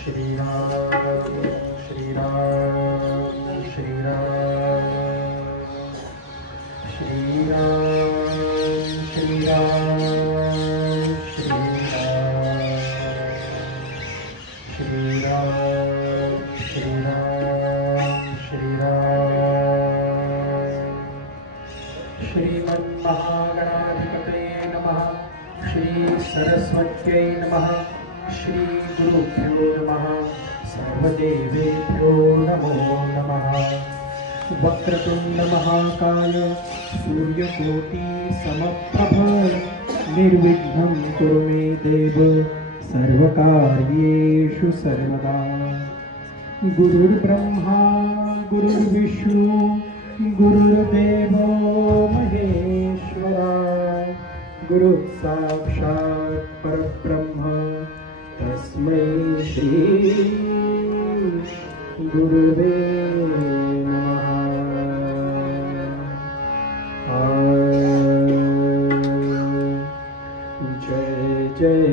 श्री राम श्री राम श्री राम श्री राम श्री राम श्री राम श्री राम श्री राम श्री राम श्रीमन्महागणाधिपतये नमः। श्री सरस्वत्यै नमः। श्री गुरुभ्यो नमः। सर्वदेवेभ्यो नमो नमः। वक्रतुंड महाकाय सूर्यकोटि समप्रभ निर्विघ्नं कुरु मे देव सर्वकार्येषु सर्वदा। गुरुर्ब्रह्मा गुरुर्विष्णु गुरुर्देवो महेश्वरा। गुरु साक्षात् परब्रह्म तस्मै श्री गुरुवे नमः। जय जय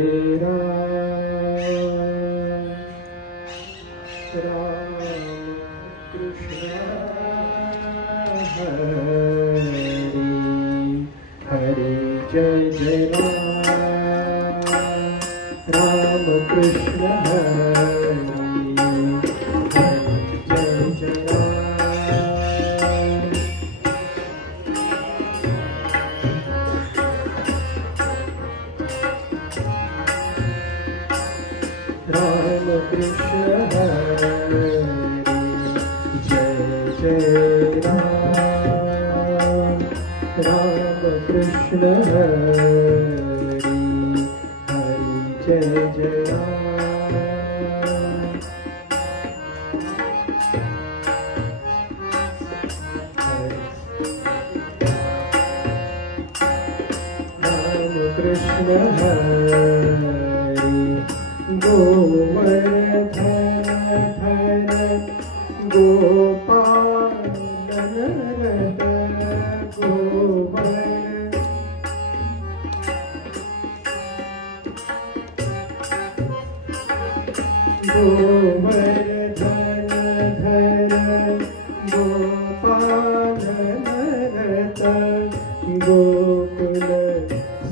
राम राम कृष्ण हरे जय जय राम कृष्ण हरे जय जय राम कृष्ण हरे जय जय राम कृष्ण हरे जय जय राम कृष्ण हरे गोवर्धन गोपाल गोवर्धन धर गोपाल नरत गोकुल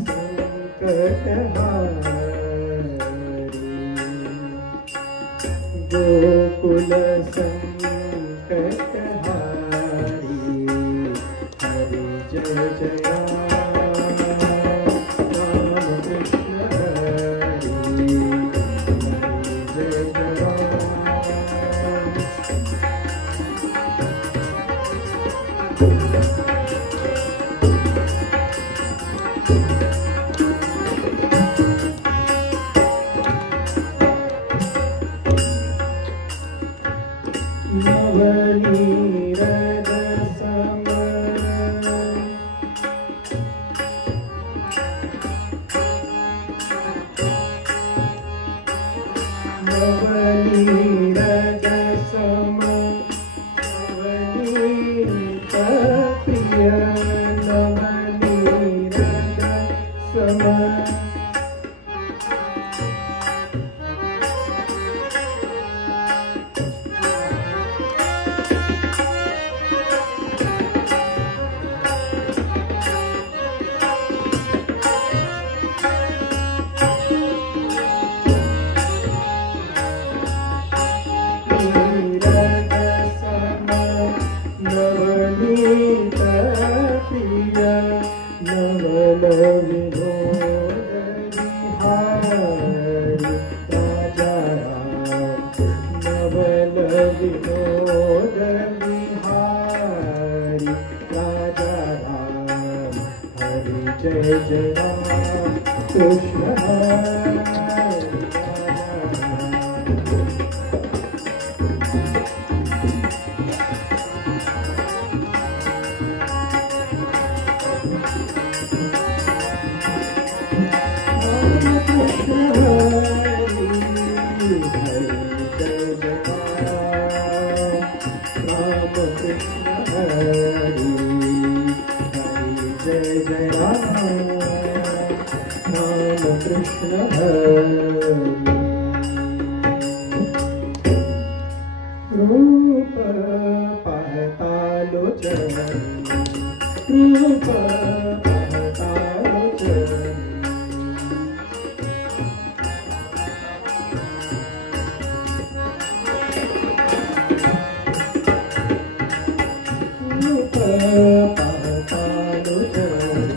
संकटहारी गोकुल संकटहारी हरि जय जय रूप पाहता चरणी रूप पाहता चरणी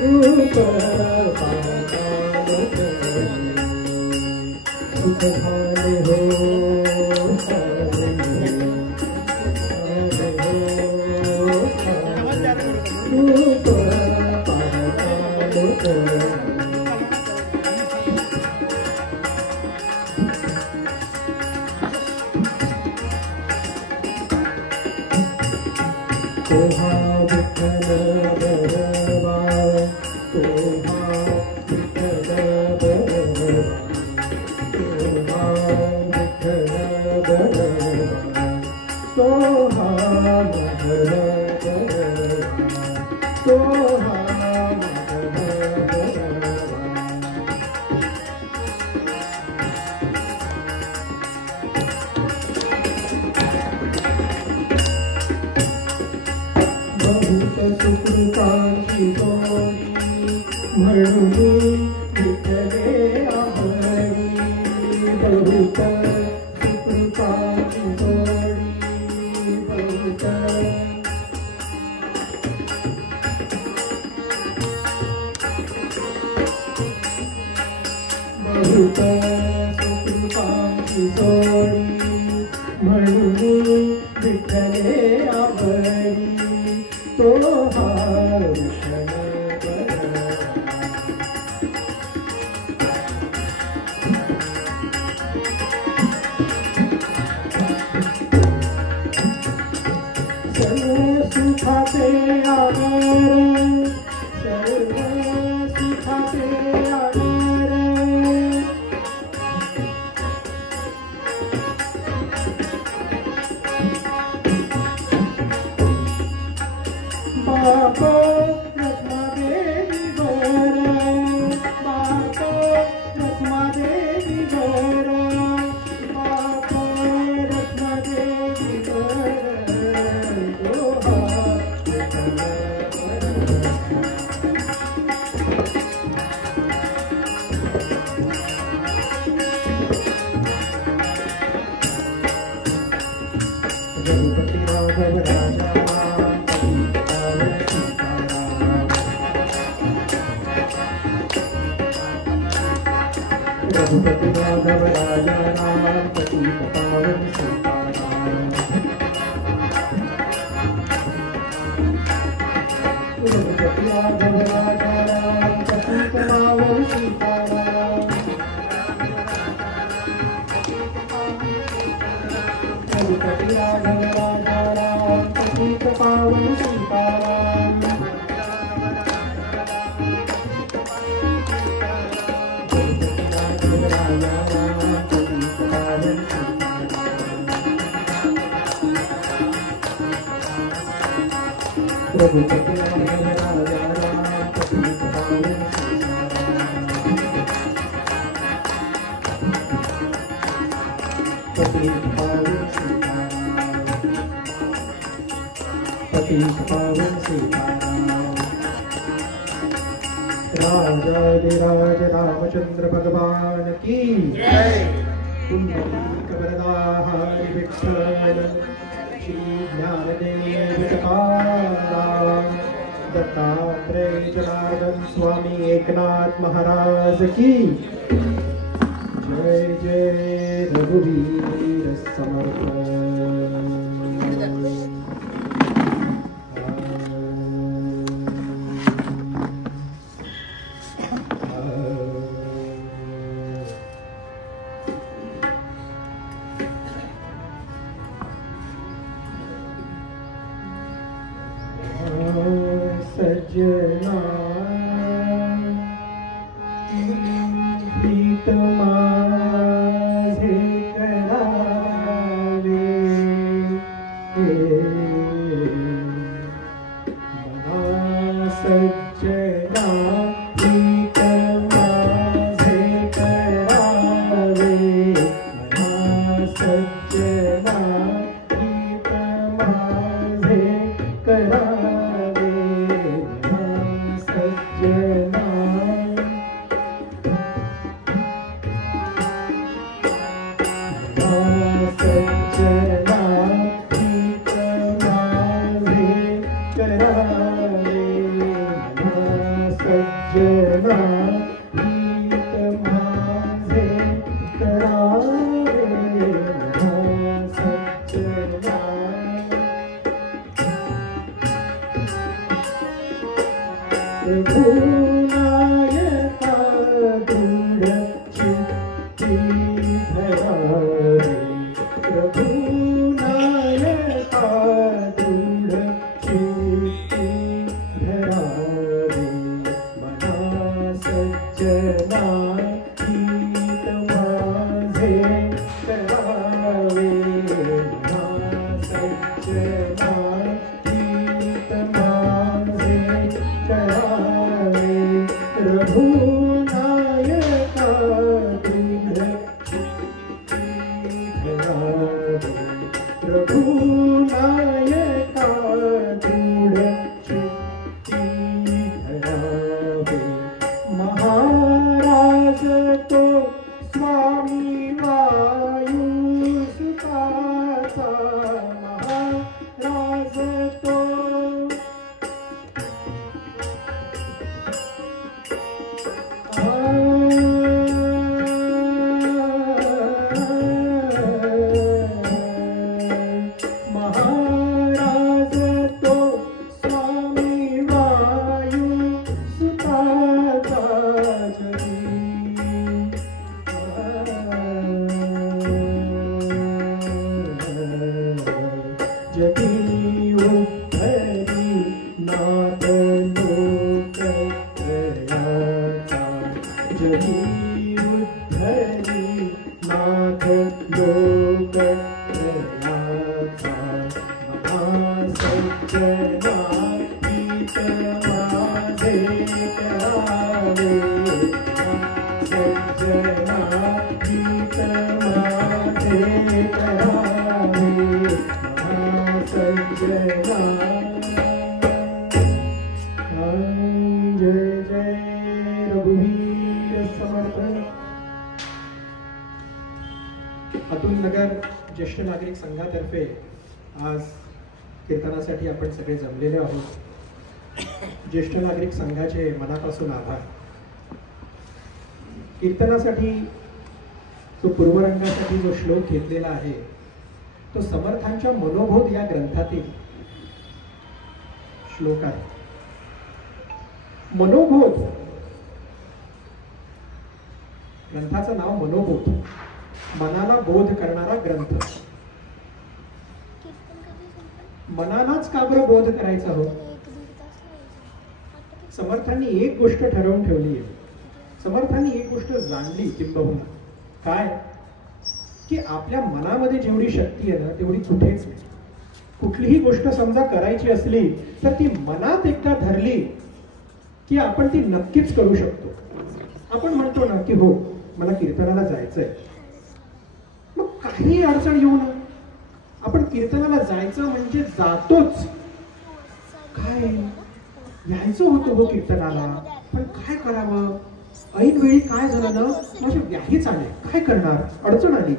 रूप पाहता चरणी सुख भाले हो रूप पाहता तोहा विठ्ठल बरवा तोहा विठ्ठल बरवा तोहा विठ्ठल बरवा तोहा मधुर बरवा तोहा मधुर बरवा बहुत सुकृताची गोडी म्हणून विठ्ठले आभारी बहुत सुकृताची गोडी बहुत बहुत सुकृताची गोडी म्हणून विठ्ठले आभारी तोहा विठ्ठल बरवा सर्व सुखाचे आधार सर्व सुखाचे आधार बाप रखमादेवी वर बाप रखमादेवी वर बाप रखमादेवी वर तोहा विठ्ठल बरवा रघुपति राघव राजा रघुपति राघव राजा राम पतित पावन सीताराम रघुपति राघव राजा राम पतित पावन सीताराम रघुपति राघव राजा राम पतित पावन सीताराम रघुपति राघव राजा राम पतित पावन पतित पावन सीताराम राजाधिराज रामचंद्र भगवान की जय। पुंडरीकवरदाहारि विठ्ठल श्री ज्ञानदेव तुकाराम दत्तात्रेय जनार्दन स्वामी एकनाथ महाराज की जय। जय रघुवीर समर्थ। सजना प्रीत माझे करावे मना सजना प्रीत माझे करावे मना करावे सज्जना सज्जना हित माझे करावे सज्जना हित माझे करावे सज्जना प्रभुनायका दृढ चित्ती धरावे प्रभुनायका दृढ चित्ती धरावे मना सज्जना हित माझे करावे मना सज्जना हित माझे करावे प्रभुनायका दृढ चित्ती धरावे प्रभुनायका दृढ चित्ती धरावे महाराज तो स्वामी वायुसुताचा महाराज तो महाराज तो स्वामी वायुसुताचा जगी उद्धरी नाथ लोकत्रयाचा जगी उद्धरी नाथ लोकत्रयाचा महासज्जना हित माझे करावे सज्जना हित माझे करावे महासज्जना जय जय रघुवीर समर्थ. अतुल नगर ज्येष्ठ नागरिक संघातर्फे आज कीर्तनासाठी आपण सगळे जमलेले आहोत. ज्येष्ठ नागरिक संघाचे मनापासून आभार. कीर्तनासाठी तो पूर्वरंगासाठी जो श्लोक घेतलेला आहे तो समर्थांच्या मनोबोध या ग्रंथातील श्लोक आहे. मनोबोध ग्रंथाचं नाव मनोबोध, मनाला बोध करणारा ग्रंथ. मनालाच का बरं बोध करायचा हो? समर्थांनी एक गोष्ट ठरवून ठेवली आहे. समर्थांनी एक गोष्ट जाणली किंबहुना काय, की आपल्या मनामध्ये जेवढी शक्ती आहे ना तेवढी कुठेच नाही. कुठलीही गोष्ट समजा करायची असली तर ती मनात एकदा धरली की आपण ती नक्कीच करू शकतो. आपण म्हणतो ना की हो मला कीर्तनाला जायचंय, मग काही अडचण येऊ ना आपण कीर्तनाला जायचं म्हणजे जातोच. काय यायचं होतं हो कीर्तनाला, पण काय करावं, ऐन वेळी काय झालं ना माझे व्याहीच आले, काय करणार, अडचण आली.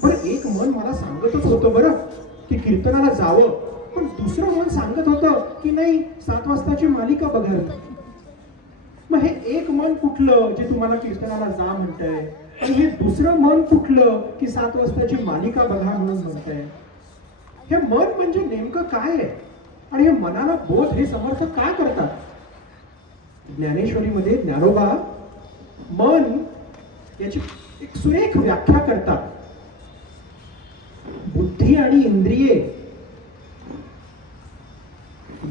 बरं एक मन मला सांगतच होतं बरं की कीर्तनाला जावं, पण दुसरं मन सांगत होतं की नाही 7 वाजताची मालिका बघावी. मग हे एक मन कुठलं जे तुम्हाला कीर्तनाला जा म्हणतंय, आणि हे दुसरं मन कुठलं की 7 वाजताची मालिका बघा म्हणून म्हणतंय. हे मन म्हणजे नेमकं काय आहे आणि हे मनाला बोध हे समर्थ काय करतात? ज्ञानेश्वरीमध्ये ज्ञानोबा मन याची एक सुरेख व्याख्या करतात. बुद्धी आणि इंद्रिये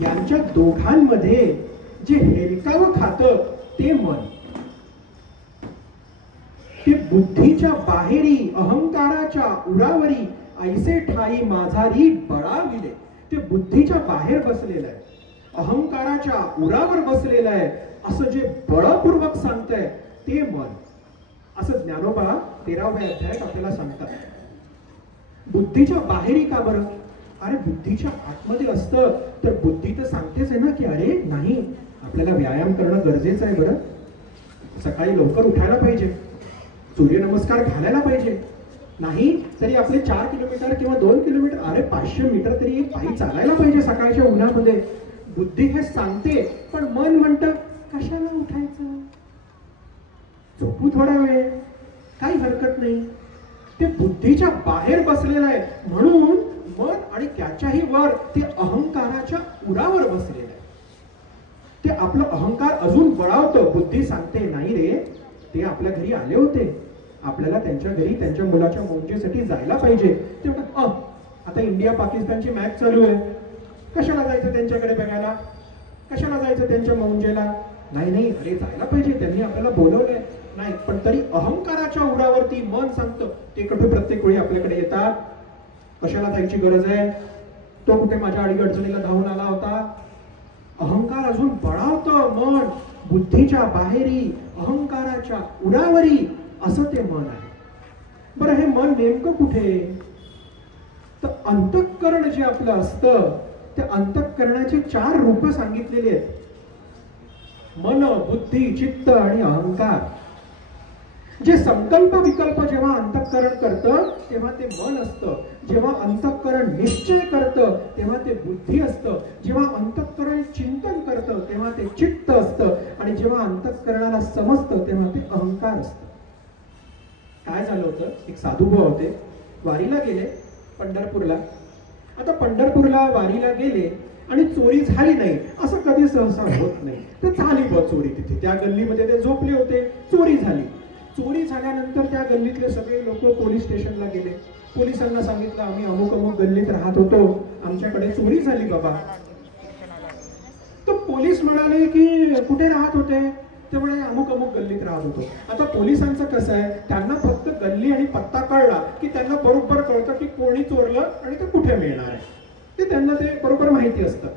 यांच्या दोघांमध्ये जे हेलकावं खातं ते मन. ते बुद्धीच्या बाहेरी अहंकाराच्या उरावरी ऐसे ठाई माझारी बळाविले. ते बुद्धीच्या बाहेर बसलेलं आहे, अहंकाराच्या उरावर बसलेलं आहे, असं जे बळपूर्वक सांगतंय ते मन. असं ज्ञानोबा 13व्या अध्यायात आपल्याला सांगतात. बुद्धीच्या बाहेरी का बरं? अरे बुद्धीच्या आतमध्ये असतं तर बुद्धी तर सांगतेच आहे ना की अरे नाही, आपल्याला व्यायाम करणं गरजेचं आहे, बरं सकाळी लवकर उठायला पाहिजे, सूर्यनमस्कार घालायला पाहिजे, नाही तरी आपले 4 किलोमीटर किंवा 2 किलोमीटर, अरे 500 मीटर तरी पायी चालायला पाहिजे सकाळच्या उन्हामध्ये. बुद्धी हे सांगते, पण मन म्हणतं कशाला उठायचं, झोपू थोडा वेळ, काही हरकत नाही. ते बुद्धीच्या बाहेर बसलेलं आहे, म्हणून मन आणि त्याच्याही वर ते अहंकाराच्या उरावर बसलेलं आहे. ते आपलं अहंकार अजून बळावतं. बुद्धी सांगते नाही रे, ते आपल्या घरी आले होते, आपल्याला त्यांच्या घरी त्यांच्या मुलाच्या मौजेसाठी जायला पाहिजे. ते आता इंडिया पाकिस्तानची मॅच चालू आहे, कशाला जायचं त्यांच्याकडे बघायला, कशाला जायचं त्यांच्या मौजेला, नाही नाही अरे जायला पाहिजे, त्यांनी आपल्याला बोलवलंय. नाही, पण तरी अहंकाराच्या उरावरती मन सांगतं ते कुठे प्रत्येक वेळी आपल्याकडे येतात, कशाला जायची गरज आहे, तो कुठे माझ्या अडीअडचणीला धावून आला होता. अहंकार अजून बळावतं मन, बुद्धीच्या बाहेरी अहंकाराच्या उरावरी असं ते मन आहे. बरं हे मन नेमकं कुठे, तर अंतःकरण जे आपलं असतं त्या अंतःकरणाची 4 रूप सांगितलेली आहेत, मन, बुद्धी, चित्त आणि अहंकार. जे संकल्प विकल्प जेव्हा अंतःकरण करतं तेव्हा ते मन असतं, जेव्हा अंतःकरण निश्चय करतं तेव्हा ते बुद्धी असतं, जेव्हा अंतःकरण चिंतन करतं तेव्हा ते चित्त असतं, आणि जेव्हा अंतःकरणाला समजतं तेव्हा ते अहंकार असतं. काय झालं होतं, एक साधूभाऊ होते, वारीला गेले पंढरपूरला. आता पंढरपूरला वारीला गेले आणि चोरी झाली नाही असं कधी सहसा होत नाही, तर झाली बघ चोरी तिथे. त्या गल्लीमध्ये ते झोपले होते, चोरी झाली. चोरी झाल्यानंतर त्या गल्लीतले सगळे लोक पोलीस स्टेशनला गेले, पोलिसांना सांगितलं आम्ही अमुक अमुक गल्लीत राहत होतो, आमच्याकडे चोरी झाली बाबा. तर पोलीस म्हणाले की कुठे राहत होते, ते म्हणे अमुक अमुक गल्लीत राहत होतो. आता पोलिसांचं कसं आहे, त्यांना फक्त गल्ली आणि पत्ता कळला की त्यांना बरोबर कळतं की कोणी चोरलं आणि ते कुठे मिळणार आहे, ते त्यांना ते बरोबर माहिती असतं.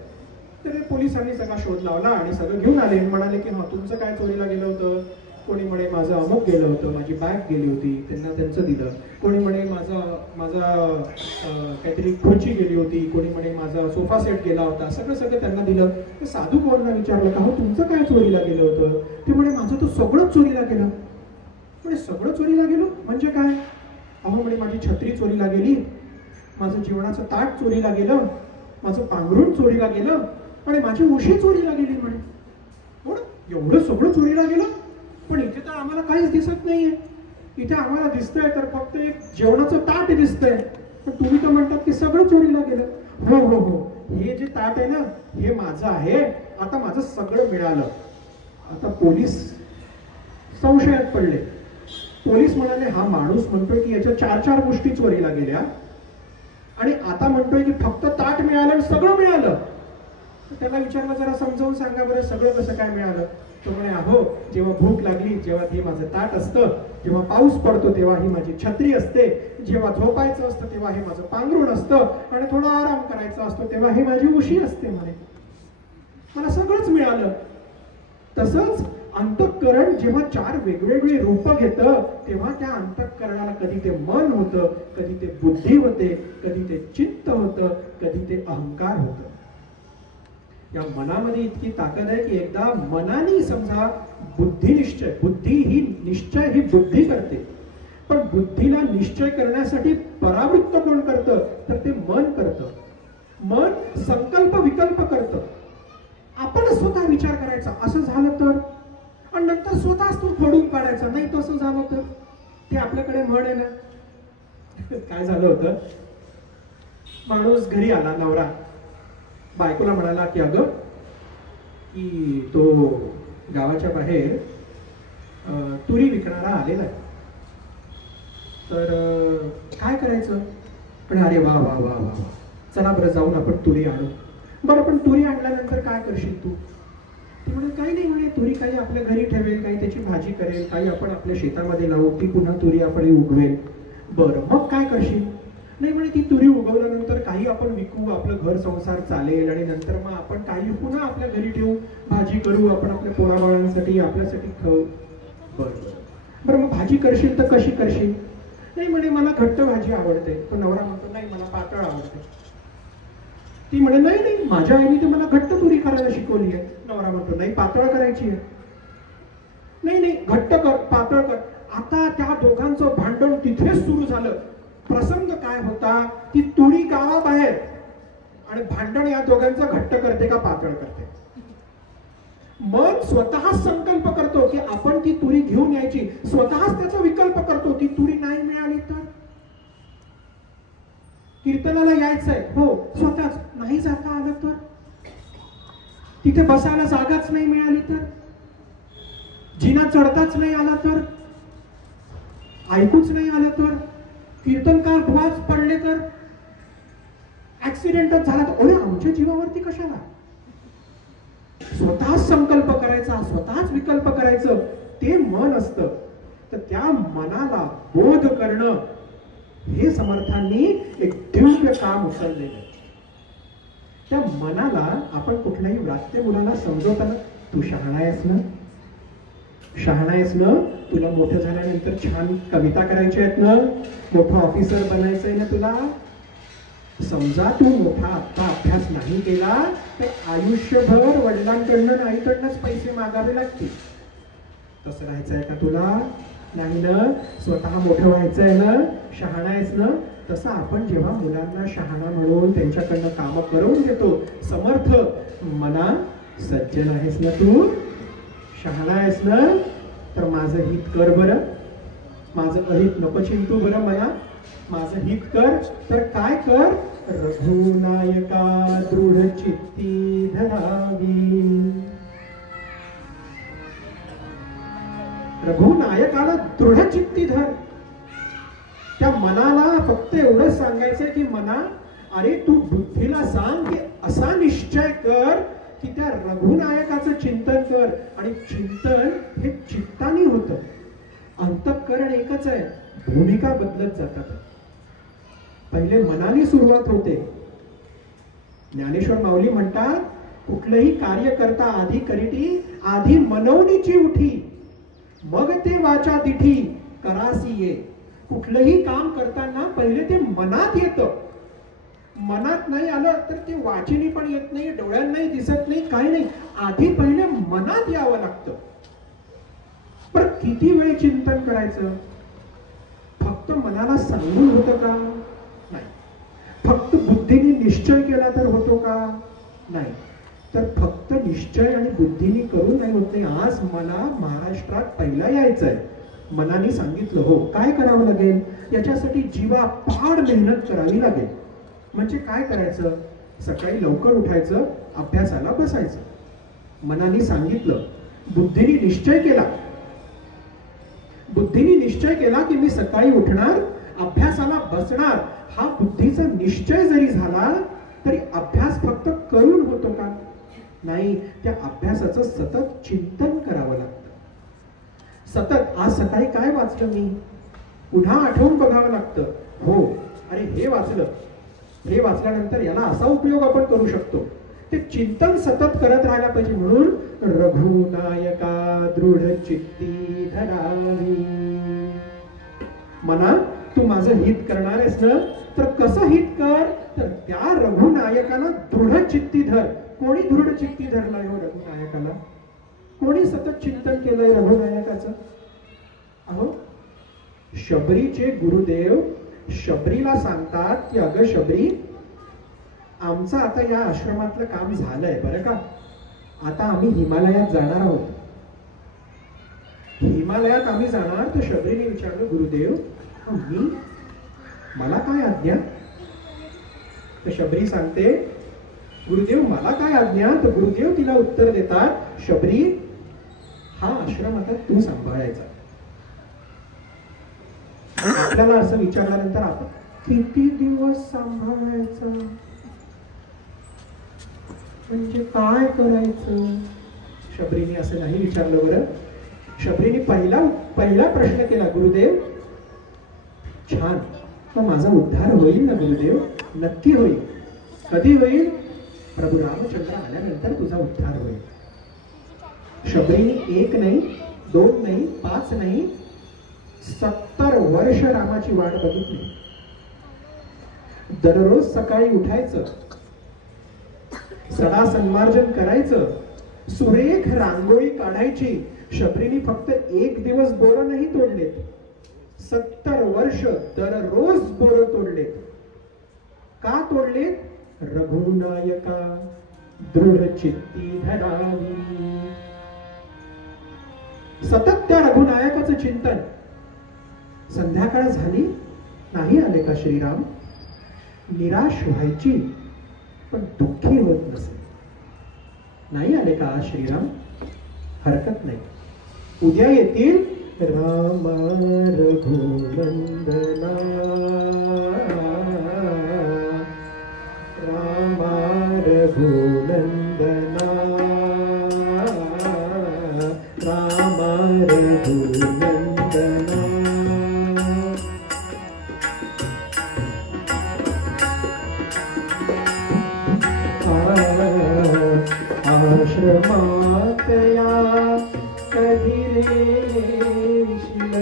तर पोलिसांनी सगळा शोध लावला आणि सगळं घेऊन आले, म्हणाले की हा तुमचं काय चोरीला गेलं होतं, कोणी म्हणे माझं अमुक गेलं होतं, माझी बॅग गेली होती, त्यांना त्यांचं दिलं. कोणी म्हणे माझा काहीतरी खुर्ची गेली होती, कोणी म्हणे माझा सोफा सेट गेला होता, सगळं त्यांना दिलं. तर साधू कोणाला विचारलं का हो तुमचं काय चोरीला गेलं होतं, ते म्हणे माझं तर सगळं चोरीला गेलं. म्हणे सगळं चोरीला गेलं म्हणजे काय, अहो म्हणे माझी छत्री चोरीला गेली, माझं जेवणाचं ताट चोरीला गेलं, माझं पांघरूण चोरीला गेलं आणि माझी उशी चोरीला गेली. म्हणे हो एवढं सगळं चोरीला गेलं, पण इथे तर आम्हाला काहीच दिसत नाहीये, इथे आम्हाला दिसतंय तर फक्त एक जेवणाचं ताट दिसतंय, पण तुम्ही तर म्हणतात की सगळं चोरीला गेलं. हो हो हो, हे जे ताट आहे ना हे माझं आहे, आता माझं सगळं मिळालं. आता पोलीस संशयात पडले. पोलीस म्हणाले हा माणूस म्हणतोय की याच्या 4 गोष्टी चोरीला गेल्या आणि आता म्हणतोय की फक्त ताट मिळालं आणि सगळं मिळालं. त्याला विचारलं जरा समजावून सांगा बरं सगळं कसं काय मिळालं. तो म्हणे अहो जेव्हा भूक लागली जेव्हा हे माझं ताट असतं, जेव्हा पाऊस पडतो तेव्हा ही माझी छत्री असते, जेव्हा झोपायचं असतं तेव्हा हे माझं पांघरूण असतं आणि थोडा आराम करायचा असतो तेव्हा ही माझी उशी असते. म्हणे मला सगळंच मिळालं. तसंच अंतःकरण जेव्हा 4 वेगवेगळी रूप घेतं तेव्हा त्या अंतःकरणाला कधी ते मन होतं, कधी ते बुद्धी होते, कधी ते चित्त होतं, कधी ते अहंकार होतं. या मनामध्ये इतकी ताकद आहे की एकदा मनाने समजा बुद्धी ही निश्चय ही बुद्धी करते, पण बुद्धीला निश्चय करण्यासाठी परावृत्त कोण करतं तर ते मन करतं. मन संकल्प विकल्प करतं. आपण स्वतः विचार करायचा असं झालं तर, आणि नंतर स्वतःच तो फोडून काढायचा, नाही तसं झालं तर. ते आपल्याकडे म्हण आहे ना. काय झालं होतं, माणूस घरी आला, नवरा बायकोला म्हणाला की अगं की तो गावाच्या बाहेर तुरी विकणारा आलेला आहे, तर काय करायचं. पण अरे वा वा वा वा, चला बरं जाऊन आपण तुरी आणू. बरं पण तुरी आणल्यानंतर काय करशील तू. ती म्हणे काही नाही, म्हणे तुरी काही आपल्या घरी ठेवेल, काही त्याची भाजी करेल, काही आपण आपल्या शेतामध्ये लावू, ती पुन्हा तुरी आपण उगवेल. बरं मग काय करशील. नाही म्हणे ती तुरी उगवल्यानंतर काही आपण विकू, आपलं घर संसार चालेल आणि नंतर मग आपण काही पुन्हा आपल्या घरी ठेवू, भाजी करू, आपण आपल्या पोराबाळांसाठी आपल्यासाठी खाऊ. बरं बरं मग भाजी करशील तर कशी करशील. नाही म्हणे मला घट्ट भाजी आवडते. तो नवरा म्हणतो नाही मला पातळ आवडते. ती म्हणे नाही नाही, माझ्या आईने ते मला घट्ट तुरी करायला शिकवली आहे. नवरा म्हणतो नाही, पातळ करायची आहे. नाही नाही, घट्ट कर, पातळ कर. आता त्या दोघांचं भांडण तिथेच सुरू झालं. प्रसंग काय होता, ती तुरी गावाबाहेर आणि भांडण या दोघांचं घट्ट करते का पातळ करते. मन स्वतः संकल्प करतो की आपण ती तुरी घेऊन यायची, स्वतःच त्याचा विकल्प करतो. ती तुरी नाही मिळाली तर कीर्तनाला यायचंय, हो, स्वतःच नाही जाता आलं तर, तिथे बसायला जागाच नाही मिळाली तर, जिना चढताच नाही आला तर, ऐकूच नाही आलं तर, कीर्तनकार धुवाच पडले तर, ऍक्सिडेंटच झाला तर, अरे आमच्या जीवावरती कशाला. स्वतःच संकल्प करायचा, स्वतःच विकल्प करायचं, ते मन असतं. तर त्या मनाला बोध करणं हे समर्थांनी एक दिव्य काम उचललेलं. त्या मनाला आपण कुठल्याही वाक्य मुलाला समजवताना, तू शहाणा आहेस ना, शहाणा आहेस ना, तुला मोठं झाल्यानंतर छान कविता करायची आहेत ना, मोठा ऑफिसर बनायचंय ना तुला, समजा तू मोठा आता अभ्यास नाही केला तर आयुष्यभर वडिलांकडनं आईकडनंच पैसे मागावे लागतील. तसं राहायचंय का तुला? नाही ना, स्वतः मोठं व्हायचंय ना, शहाणा आहेस ना. तसं आपण जेव्हा मुलांना शहाणा म्हणून त्यांच्याकडनं काम करून घेतो, समर्थ मना सज्जन आहेस ना तू, शहाणा आहेस ना, तर माझं हित कर बरं, माझं अहित नको चिंतू बरं, मना माझं हित कर. तर काय कर, रघुनायका दृढ चित्ती धरावी. रघुनायकाला दृढ चित्ती धर. त्या मनाला फक्त एवढं सांगायचंय की मना, अरे तू बुद्धीला सांग की असा निश्चय कर की त्या रघुनायकाचं चिंतन कर. आणि चिंतन हे चित्तानी होतं, अंतःकरण एकच आहे, भूमिका बदलत जातात. पहिले मनाने सुरुवात होते. ज्ञानेश्वर माऊली म्हणतात, कुठलंही कार्य करता आधी करीती, आधी मनवणीची उठी, मग ते वाचा दिठी करासी ये. कुठलंही काम करताना पहिले ते मनात येतं. मनात नाही आलं तर ते वाचिनी पण येत नाही, डोळ्यांनाही दिसत नाही, काही नाही. आधी पहिले मनात यावं लागतं. पण किती वेळ चिंतन करायचं? फक्त मनाला सांगून होतं का? नाही. फक्त बुद्धीने निश्चय केला तर होतो का? नाही. तर फक्त निश्चय आणि बुद्धीने करून नाही होत नाही. आज मला महाराष्ट्रात पहिला यायचंय, मनाने सांगितलं, हो, काय करावं लागेल? याच्यासाठी जीवापाड मेहनत करावी लागेल. म्हणजे काय करायचं? सकाळी लवकर उठायचं, अभ्यासाला बसायचं. मनाने सांगितलं, बुद्धीने निश्चय केला. बुद्धीने निश्चय केला की मी सकाळी उठणार, अभ्यासाला बसणार. हा बुद्धीचा निश्चय जरी झाला तरी अभ्यास फक्त करून होतो का? नाही. त्या अभ्यासाचं सतत चिंतन करावं लागतं. सतत, आज सकाळी काय वाचलं मी, पुन्हा आठवून बघावं लागतं. हो, अरे हे वाचलं, हे वाचल्यानंतर याला असा उपयोग आपण करू शकतो. ते चिंतन सतत करत राहायला पाहिजे. म्हणून रघुनायका दृढ चित्ती धरावी. मना, तू माझं हित करणार आहेस ना, तर कसं हित कर? तर त्या रघुनायकाला दृढ चित्ती धर. कोणी दृढ चित्ती धरलाय हो रघुनायकाला? कोणी सतत चिंतन केलंय रघुनायकाचं? अहो, शबरीचे गुरुदेव शबरीला सांगतात की अगं शबरी, आमचं आता या आश्रमातलं काम झालंय बरं का, आता आम्ही हिमालयात जाणार आहोत. हिमालयात आम्ही जाणार. तर शबरीने विचारलं, गुरुदेव मी, मला काय आज्ञा? तर शबरी सांगते, गुरुदेव मला काय आज्ञा? तर गुरुदेव तिला उत्तर देतात, शबरी, हा आश्रम आता तू सांभाळायचा. आपल्याला असं विचारल्यानंतर आपण किती दिवस सांभाळायचं, म्हणजे काय करायचं? शबरीने असं नाही विचारलं बरं. शबरीने पहिला प्रश्न केला, गुरुदेव छान, तर माझा उद्धार होईल ना गुरुदेव? नक्की होईल. कधी होईल? प्रभू रामचंद्र आल्यानंतर तुझा उद्धार होईल. शबरीने 1 नाही, 2 नाही, 5 नाही, 70 वर्ष रामाची वाट बघितली. दररोज सकाळी उठायचं, सडा सन्मार्जन करायचं, सुरेख रांगोळी काढायची. शबरीने फक्त एक दिवस बोरं नाही तोडलेत, 70 वर्ष दररोज बोरं तोडलेत. का तोडलेत? रघुनायका दृढ चित्ती धरावी. सतत त्या रघुनायकाचं चिंतन. संध्याकाळ झाली, नाही आले का श्रीराम? निराश व्हायची, पण दुःखी होत नसे. नाही आले का श्रीराम? हरकत नाही, उद्या येतील. राम रघुनंदना राम रघुनंदना राम रघुनंदना. आश्रमातया कधी रेशील,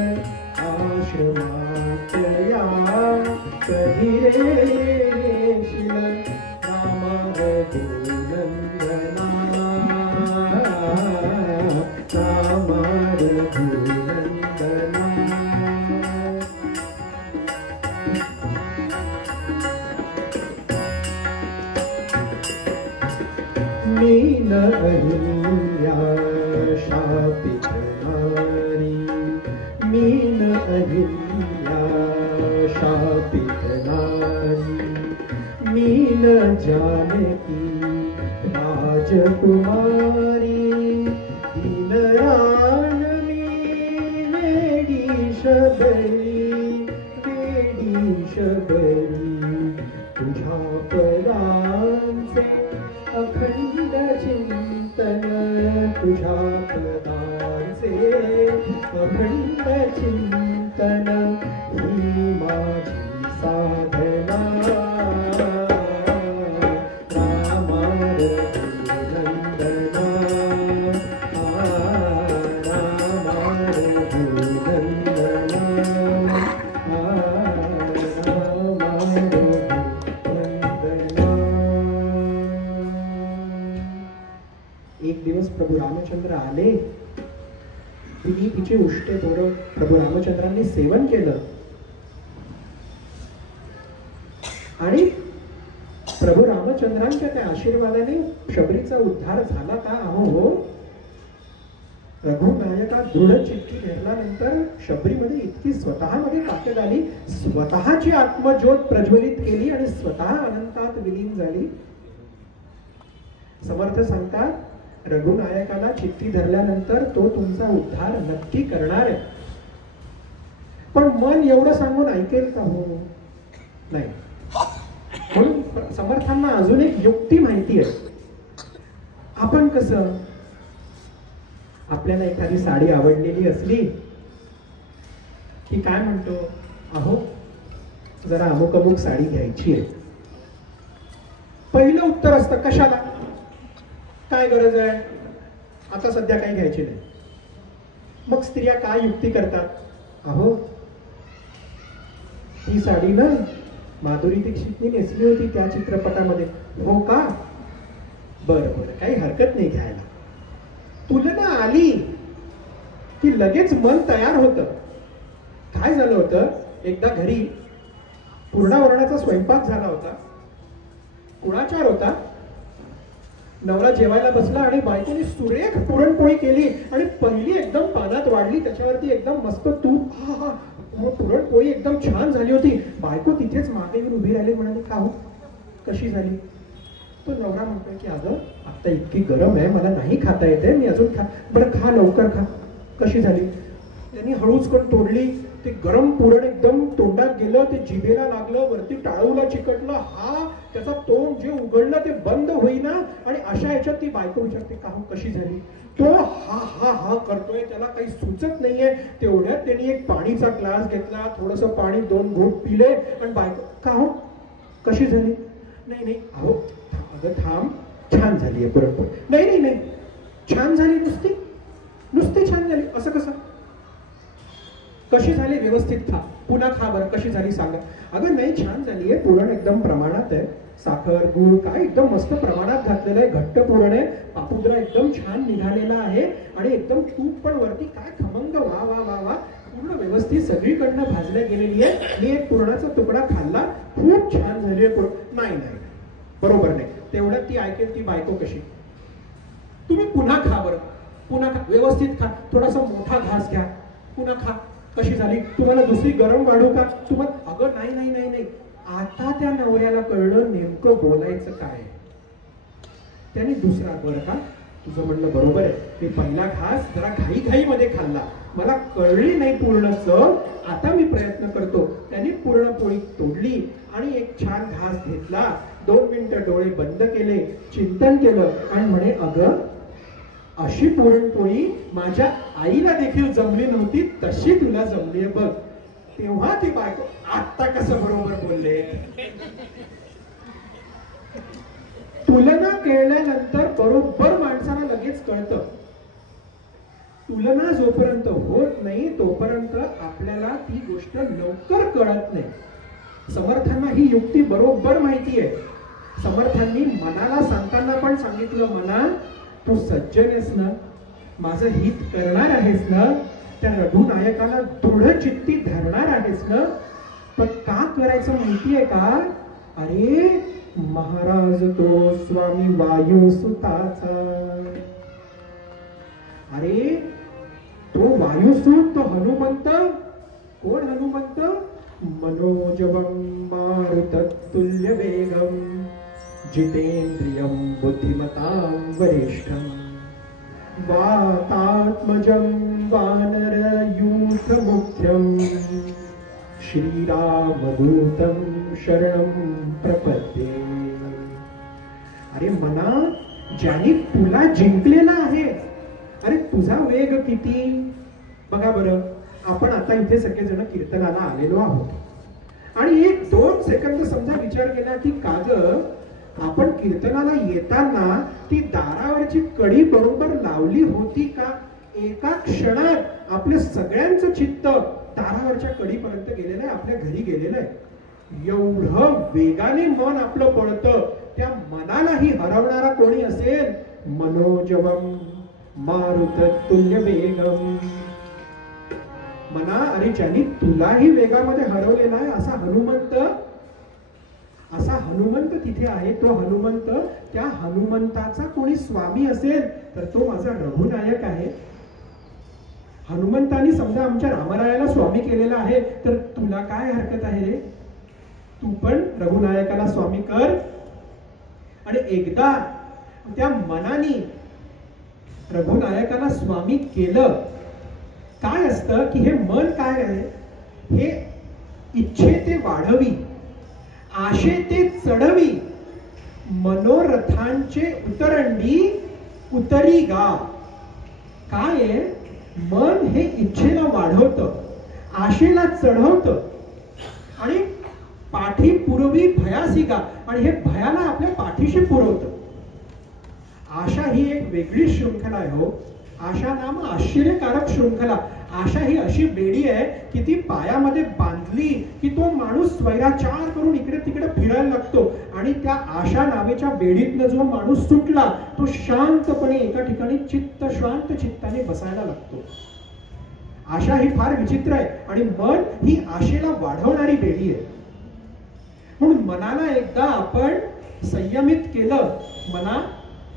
आश्रमातया कधी रेशील. राम रघुनंदना राम रघुनंदना. मीन अहिल्या शापित नारी, मीन अहिल्या शापित नारी. मीन जानकी राजकुमारी, दीनरान मी वेडी शबरी, वेडी शबरी. तुझ्या पदांचे अखंड चिंतन, तुझ्या पदांचे अखंड चिंतन. ही माझी साधना. राम रघुनंदना राम रघुनंदना राम रघुनंदना. एक दिवस प्रभू रामचंद्र आले. तिने तिचे उष्टे बोरं प्रभू रामचंद्रांनी सेवन केलं आणि प्रभू रामचंद्रांच्या त्या आशीर्वादाने शबरीचा उद्धार झाला का? अहो, रघुनायका दृढ चित्ती घेतल्यानंतर शबरीमध्ये इतकी स्वतःमध्ये ताकद आली, स्वतःची आत्मज्योत प्रज्वलित केली आणि स्वतः अनंतात विलीन झाली. समर्थ सांगतात, रघुनायकाला चित्ती धरल्यानंतर तो तुमचा उद्धार नक्की करणार आहे. पण मन एवढं सांगून ऐकेल का? हो, नाही. म्हणून समर्थांना अजून एक युक्ती माहिती आहे. आपण कसं, आपल्याला एखादी साडी आवडलेली असली की काय म्हणतो, अहो जरा अमुक अमुक साडी घ्यायची आहे. पहिलं उत्तर असतं, कशाला, काय गरज आहे, आता सध्या काही घ्यायची नाही. मग स्त्रिया काय युक्ती करतात, अहो ही साडी ना माधुरी दीक्षितने नेसली होती त्या चित्रपटामध्ये. हो का? बरं बरं, काही हरकत नाही घ्यायला. तुलना आली की लगेच मन तयार होतं. काय झालं होतं, एकदा घरी पूर्णावरणाचा स्वयंपाक झाला होता. कुणाचार होता. नवरा जेवायला बसला आणि बायकोने सुरेख पुरणपोळी केली आणि पहिली एकदम पानात वाढली, त्याच्यावरती एकदम मस्त तूप. हा, पुरणपोळी एकदम छान झाली होती. बायको तिथेच मागे येऊन उभी राहिली, म्हणाली, का हो, कशी झाली? तो नवरा म्हणतोय की अगं आता इतकी गरम आहे, मला नाही खाता येते, मी अजून बरं खा, लवकर खा. कशी झाली? त्यांनी हळूच करून तोडली. ते गरम पुरण एकदम तोंडात गेलं, ते जिभेला लागलं, वरती टाळूला चिकटलं. हा, त्याचा तोंड जे उघडलं ते बंद होईना. आणि अशा ह्याच्यात ती बायको विचारते, का हो, कशी झाली? तो हा हा हा करतोय, त्याला काही सुचत नाहीये. तेवढ्यात त्यांनी एक पाणीचा ग्लास घेतला, थोडस पाणी 2 घोट पिले आणि बायको, का हो, कशी झाली? नाही नाही, अहो अगं थांब, छान झालीये पुरणपोळी. नाही नाही नाही, छान झाली, नुसती नुसती छान झाली. असं कसं? कशी झाली? व्यवस्थित खा, पुन्हा खा बरं, कशी झाली सांगा. अगं नाही, छान झालीये, पुरण एकदम प्रमाणात आहे, साखर गुळ काय एकदम मस्त प्रमाणात घातलेलं आहे, घट्ट पुरण आहे, पापुद्रा एकदम छान निघालेला आहे आणि एकदम तूप पण वरती काय खमंग, वा वा वा वा, पूर्ण व्यवस्थित सगळीकडनं भाजल्या गेलेली आहे. मी एक पुरणाचा तुकडा खाल्ला, खूप छान झाली आहे. नाही नाही बरोबर नाही. तेवढ्यात ती ऐकेल ती बायको कशी, तुम्ही पुन्हा खा बरं, पुन्हा खा, व्यवस्थित खा, थोडासा मोठा घास घ्या, पुन्हा खा. कशी झाली, तुम्हाला दुसरी गरम वाढू का तुम्हाला? अगं नाही नाही नाही नाही. आता त्या नवऱ्याला कळलं नेमकं बोलायचं काय. त्याने दुसरा, बरं का तुझं म्हणणं बरोबर आहे, मी पहिला घास जरा घाईघाईमध्ये खाल्ला, मला कळली नाही पूर्ण चव, आता मी प्रयत्न करतो. त्याने पूर्ण पोळी तोडली आणि एक छान घास घेतला, 2 मिनिटं डोळे बंद केले, चिंतन केलं आणि म्हणे अगं अशी पुरणपोळी माझ्या आईला देखील जमली नव्हती, तशी तुला जमली बघ. तेव्हा ती बायको, आता कसं बरोबर बोलले. तुलना केल्यानंतर बरोबर माणसाला लगेच कळतं. तुलना जोपर्यंत होत नाही तोपर्यंत आपल्याला ती गोष्ट लवकर कळत नाही. समर्थांना ही युक्ती बरोबर माहिती आहे. समर्थांनी मनाला सांगताना पण सांगितलं, मना तू सज्जन आहेस ना, माझं हित करणार आहेस ना, त्या रघुनायकाला दृढ चित्ती धरणार आहेस ना, पण का करायचं माहितीये का? अरे महाराज तो स्वामी वायुसुताचा, अरे तो वायुसूत, तो हनुमंत. कोण हनुमंत? मनोजवं मारुततुल्य वेगम जितेंद्रियं बुद्धिमतां वरिष्ठं वातात्मजं वानरयूथ मुख्यं श्रीरामदूतं शरणं प्रपद्ये. अरे मना, ज्याने तुला जिंकलेला आहे, अरे तुझा वेग किती बघा बरं. आपण आता इथे सगळेजण कीर्तनाला आलेलो आहोत आणि 1-2 सेकंद समजा विचार केला की का ग आपण कीर्तनाला येताना ती दारावरची कडी बरोबर लावली होती का? एका क्षणात आपल्या सगळ्यांचं चित्त दारावरच्या कडीपर्यंत गेलेलं आहे, आपल्या घरी गेलेलं आहे. एवढं वेगाने मन आपलं पळतं. त्या मनालाही हरवणारा कोणी असेल, मनोजवम मारुततुल्य वेगम. मना, अरे ज्यांनी तुलाही वेगामध्ये हरवलेला आहे असा हनुमंत तिथे आहे. तो हनुमंत, त्या हनुमंताचा कोणी स्वामी असेल तर तो माझा रघुनायक आहे. हनुमंतानी समजा आमच्या रामरायाला स्वामी केलेला आहे तर तुला काय हरकत आहे रे? तू पण रघुनायकाला स्वामी कर. आणि एकदा त्या मनाने रघुनायकाला स्वामी केलं, काय असतं की हे मन काय आहे, हे इच्छे ते वाढवी, आशे ते चढवी, मनोरथांचे उतरंडी उतरी गा. काय आहे, मन हे इच्छेला वाढवतं, आशेला चढवतं आणि पाठी पुरवी भयासी गा, आणि हे भयाला आपल्या पाठीशी पुरवतं. आशा ही एक वेगळी शृंखला आहे हो. आशा नाम आश्चर्यकारक शृंखला. आशा ही अशी बेडी आहे की ती पायामध्ये बांधली की तो माणूस स्वैराचार करून इकडे तिकडे फिरायला लागतो, आणि त्या आशा नावेच्या बेडीतनं जो माणूस सुटला तो शांतपणे एका ठिकाणी शांत चित्ताने बसायला लागतो. आशा ही फार विचित्र आहे आणि मन ही आशेला वाढवणारी बेडी आहे. म्हणून मनाला एकदा आपण संयमित केलं, मना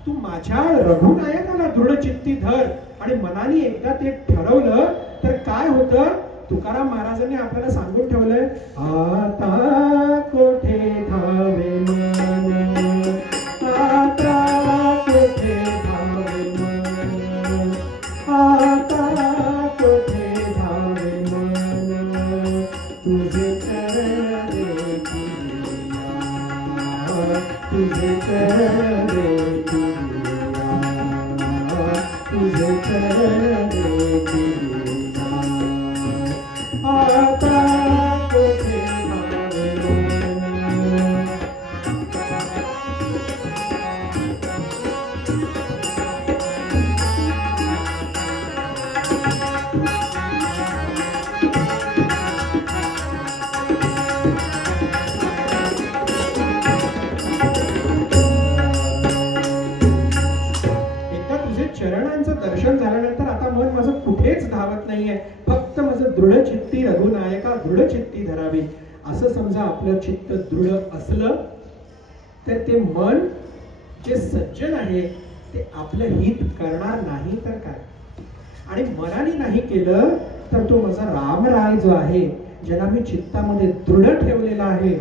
तू माझ्या रघुनायकाला दृढ चित्ती धर, आणि मनाने एकदा ते ठरवलं तर काय होतं, तुकाराम महाराजांनी आपल्याला सांगून ठेवलंय, आता कोठे धावे मन, आता कोठे धावे मन, आता कोठे धावे मन, तुझे चरण देखिया, तुझे चरण देखिया, तुझे चरण देखिया, आता कोठे धावे मन. चरणांचं दर्शन झाल्यानंतर आता मन माझं कुठेच धावत नाहीये, फक्त माझं दृढचित्ती रघुनायका दृढचित्ती धरावी. असं समजा आपलं चित्त दृढ असलं तर ते मन जे सज्जन आहे ते आपलं हित करणार नाही तर काय. आणि मनाने नाही केलं तर तो माझा रामराय जो आहे, ज्याला मी चित्तामध्ये दृढ ठेवलेला आहे,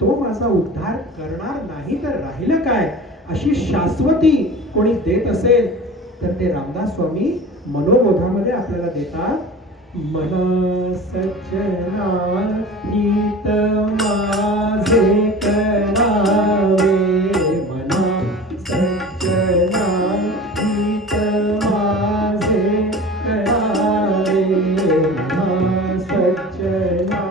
तो माझा उद्धार करणार नाही तर राहिलं काय. अशी शाश्वती कोणी देत असेल तर ते रामदास स्वामी मनोबोधामध्ये आपल्याला देतात. मन सज्जना हित माझे करावे, मना सज्जना हित माझे करावे, मना सज्जना.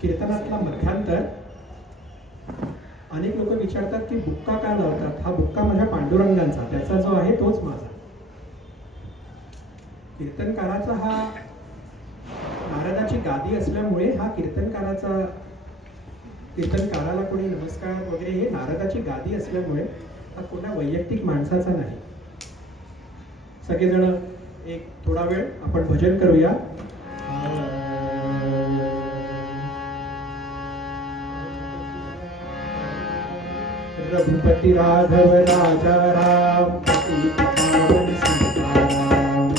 कीर्तनातला मध्यांतर. अनेक लोक विचारतात की बुक्का का लावतात. हा बुक्का माझ्या पांडुरंगांचा, त्याचा जो आहे तोच माझा. कीर्तनकाराचा हा नारदाची गादी असल्यामुळे हा कीर्तनकाराला कोणी नमस्कार वगैरे हे नारदाची गादी असल्यामुळे हा कोणा वैयक्तिक माणसाचा नाही. सगळेजण एक थोडा वेळ आपण भजन करूया. रघुपति राघव राजा राम पतित पावन सीताराम.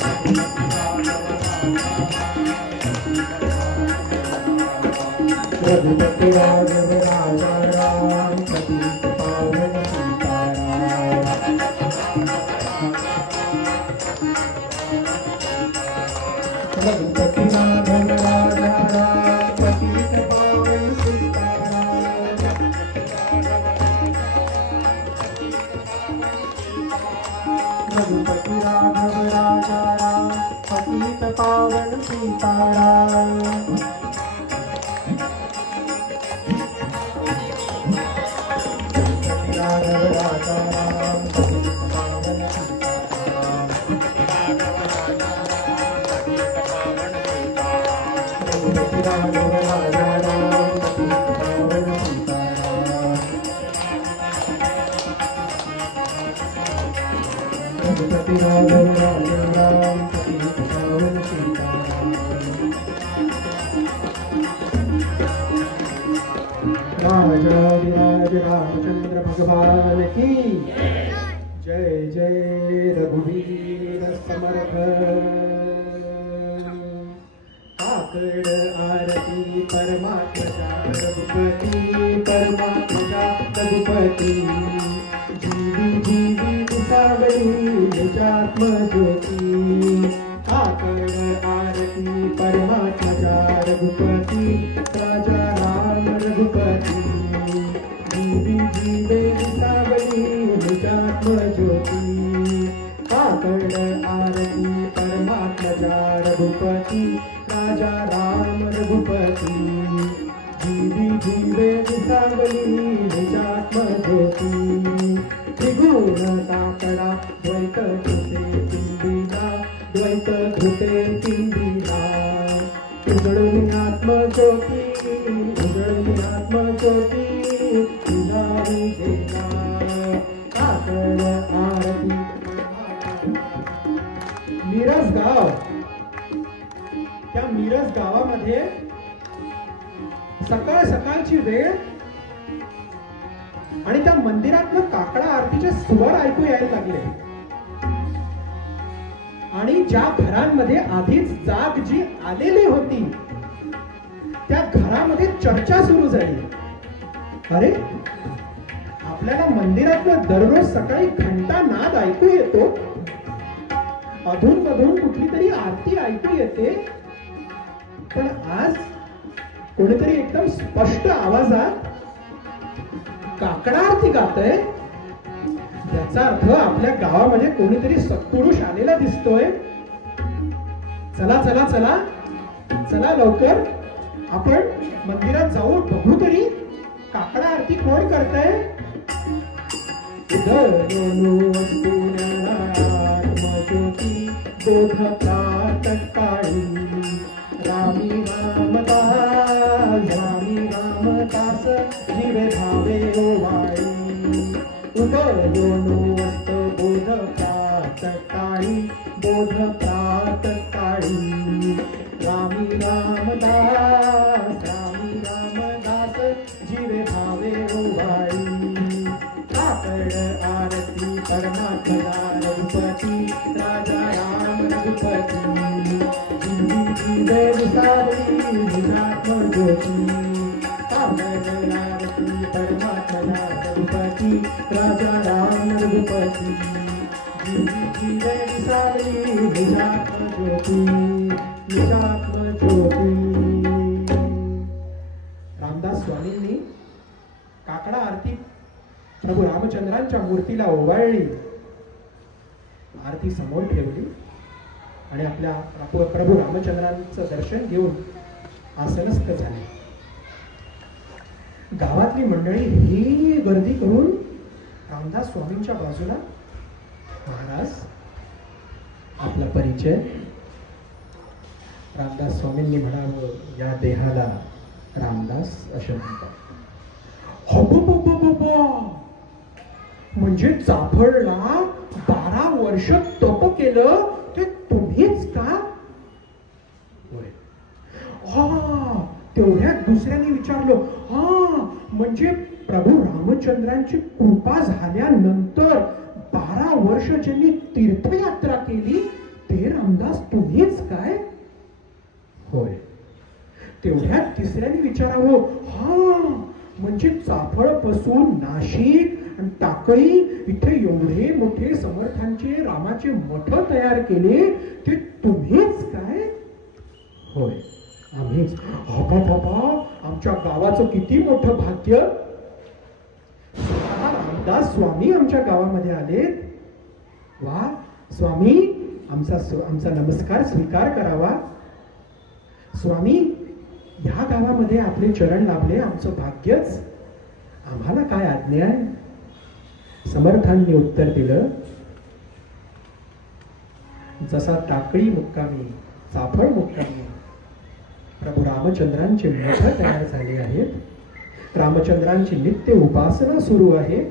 रघुपति राघव राजा राम पतित पावन सीताराम. रघुपति राघव राजा राम पतित पावन सीताराम. रघुपति राघव राजा राम पतित पावन सीताराम. राघव राजा राम पतित पावन सीताराम. रघुपति राघव राजा राम पतित पावन सीताराम. रघुपति राघव राम राम पतित पावन सीताराम। राजाधिराज रामचंद्र भगवान की जय। जय रघुवीर समर्थ। काकड़ आरती परमात्मा रघुपति परमात्मा रघुपति। जीवी जीवी सावली निजात्म ज्योति। काकड़ आरती परमात्मा रघुपति राजा राम रघुपति। जीवी जीवे सावली निजात्म ज्योति। काकड़ आरती परमात्मा रघुपति राजा राम रघुपति। जीवी जीवे सावली निजात्म ज्योति। त्रिगुण काकडा द्वैत धृते तिंबिरा द्वैत धृते तिंबिरा। उजळून आत्मज्योती उजळून आत्मज्योती तुझावी देवा। काकड आरती मिरज गाव। त्या मिरज गावामध्ये सकाळ सकाळची वेळ आणि त्या मंदिरातनं काकडा आरतीचे स्वर ऐकू यायला लागले आणि ज्या घरांमध्ये आधीच जाग जी आलेली होती त्या घरामध्ये चर्चा सुरू झाली। अरे आपल्याला मंदिरातनं दररोज सकाळी घंटा नाद ऐकू येतो, अधून मधून कुठली तरी आरती ऐकू येते, पण आज कोणीतरी एकदम स्पष्ट आवाजात काकडा आरती गातय। याचा अर्थ आपल्या गावामध्ये कोणीतरी सत्पुरुष आलेला दिसतोय। चला चला चला चला लवकर आपण मंदिरात जाऊ, बघू तरी काकडा आरती कोण करतय। ज्योती बोधता तत्काळी रामी रामदास जीवे भावे ओवाळी। उदयोनु वस्त बोध प्रातकाळी बोध प्रातकाळी रामी रामदास जीवे भावे ओवाळी। काकड आरती परमात्मा रघुपति राजा राम रघुपति। जीवे सावली निजात्म ज्योति। काकड़ आरती परमात्मा रघुपति राजा राम रघुपति। जीवे सावली निजात्म ज्योति निजात्म ज्योति। रामदास स्वामींनी काकडा आरती प्रभू रामचंद्रांच्या मूर्तीला ओवाळली, आरती समोर ठेवली आणि आपल्या प्रभू रामचंद्रांचं दर्शन घेऊन आसनस्थ झाले। गावातली मंडळी ही गर्दी करून रामदास स्वामींच्या बाजूला, महाराज आपला परिचय। रामदास स्वामींनी म्हणावं, या देहाला रामदास असे म्हणतात। म्हणजे चाफळला 12 वर्ष तप केलं ते तुम्हीच का? होय। तेवढ्यात दुसऱ्याने विचारलं, म्हणजे प्रभू रामचंद्रांची कृपा झाल्यानंतर 12 वर्ष ज्यांनी तीर्थयात्रा केली ते रामदास तुम्हीच काय? होय। तेवढ्यात तिसऱ्याने विचारावं, म्हणजे चाफळ पासून नाशिक आणि टाकळी इथे एवढे मोठे समर्थांचे रामाचे मठ तयार केले ते तुम्हीच काय? होय, आम्हीच। बाबा, आमच्या गावाचं किती मोठं भाग्य। रामदास स्वामी आमच्या गावामध्ये आलेत। वा स्वामी, आमचा नमस्कार स्वीकार करावा। स्वामी, ह्या गावामध्ये आपले चरण लाभले, आमचं भाग्यच, आम्हाला काय आज्ञा आहे? समर्थांनी उत्तर दिलं, जसा टाकळी मुक्कामी चाफळ मुक्कामी प्रभू रामचंद्रांचे मठ तयार झाले आहेत, रामचंद्रांची नित्य उपासना सुरू आहे,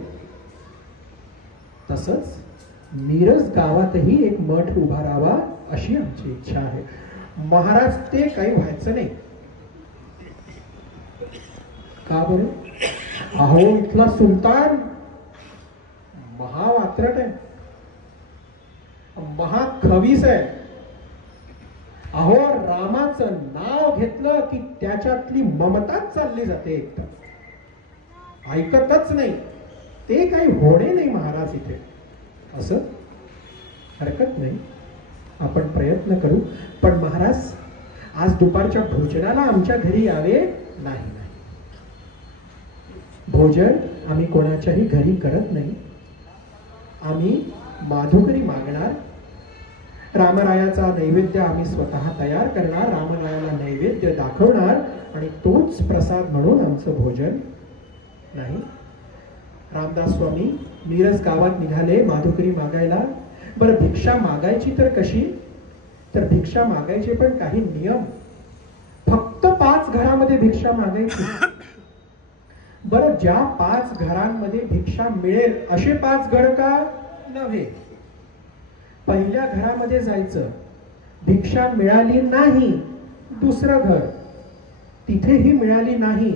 तसंच मिरज गावातही एक मठ उभारावा अशी आमची इच्छा आहे. महाराज ते काही व्हायचं नाही. का बरं? अहो इथला सुलतान महावात्रट आहे, महाखवीस आहे. अहो रामाचं नाव घेतलं की त्याच्यातली ममताच चालली जाते, एकदम ऐकतच नाही. ते काही होणे नाही महाराज इथे. असं हरकत नाही, आपण प्रयत्न करू. पण महाराज आज दुपारच्या भोजनाला आमच्या घरी यावे. नाही, भोजन आम्ही कोणाच्याही घरी करत नाही. आम्ही माधुकरी मागणार, रामरायाचा नैवेद्य आम्ही स्वतः तयार करणार, रामरायाला नैवेद्य दाखवणार आणि तोच प्रसाद म्हणून आमचं भोजन. नाही, रामदास स्वामी मिरज गावात निघाले माधुकरी मागायला. बरं भिक्षा मागायची तर कशी? तर भिक्षा मागायचे पण काही नियम. फक्त 5 घरामध्ये भिक्षा मागायची. बरं ज्या 5 घरांमध्ये भिक्षा मिळेल असे 5 घर का नव्हे. पहिल्या घरामध्ये जायचं, भिक्षा मिळाली नाही, दुसरं घर, तिथेही मिळाली नाही,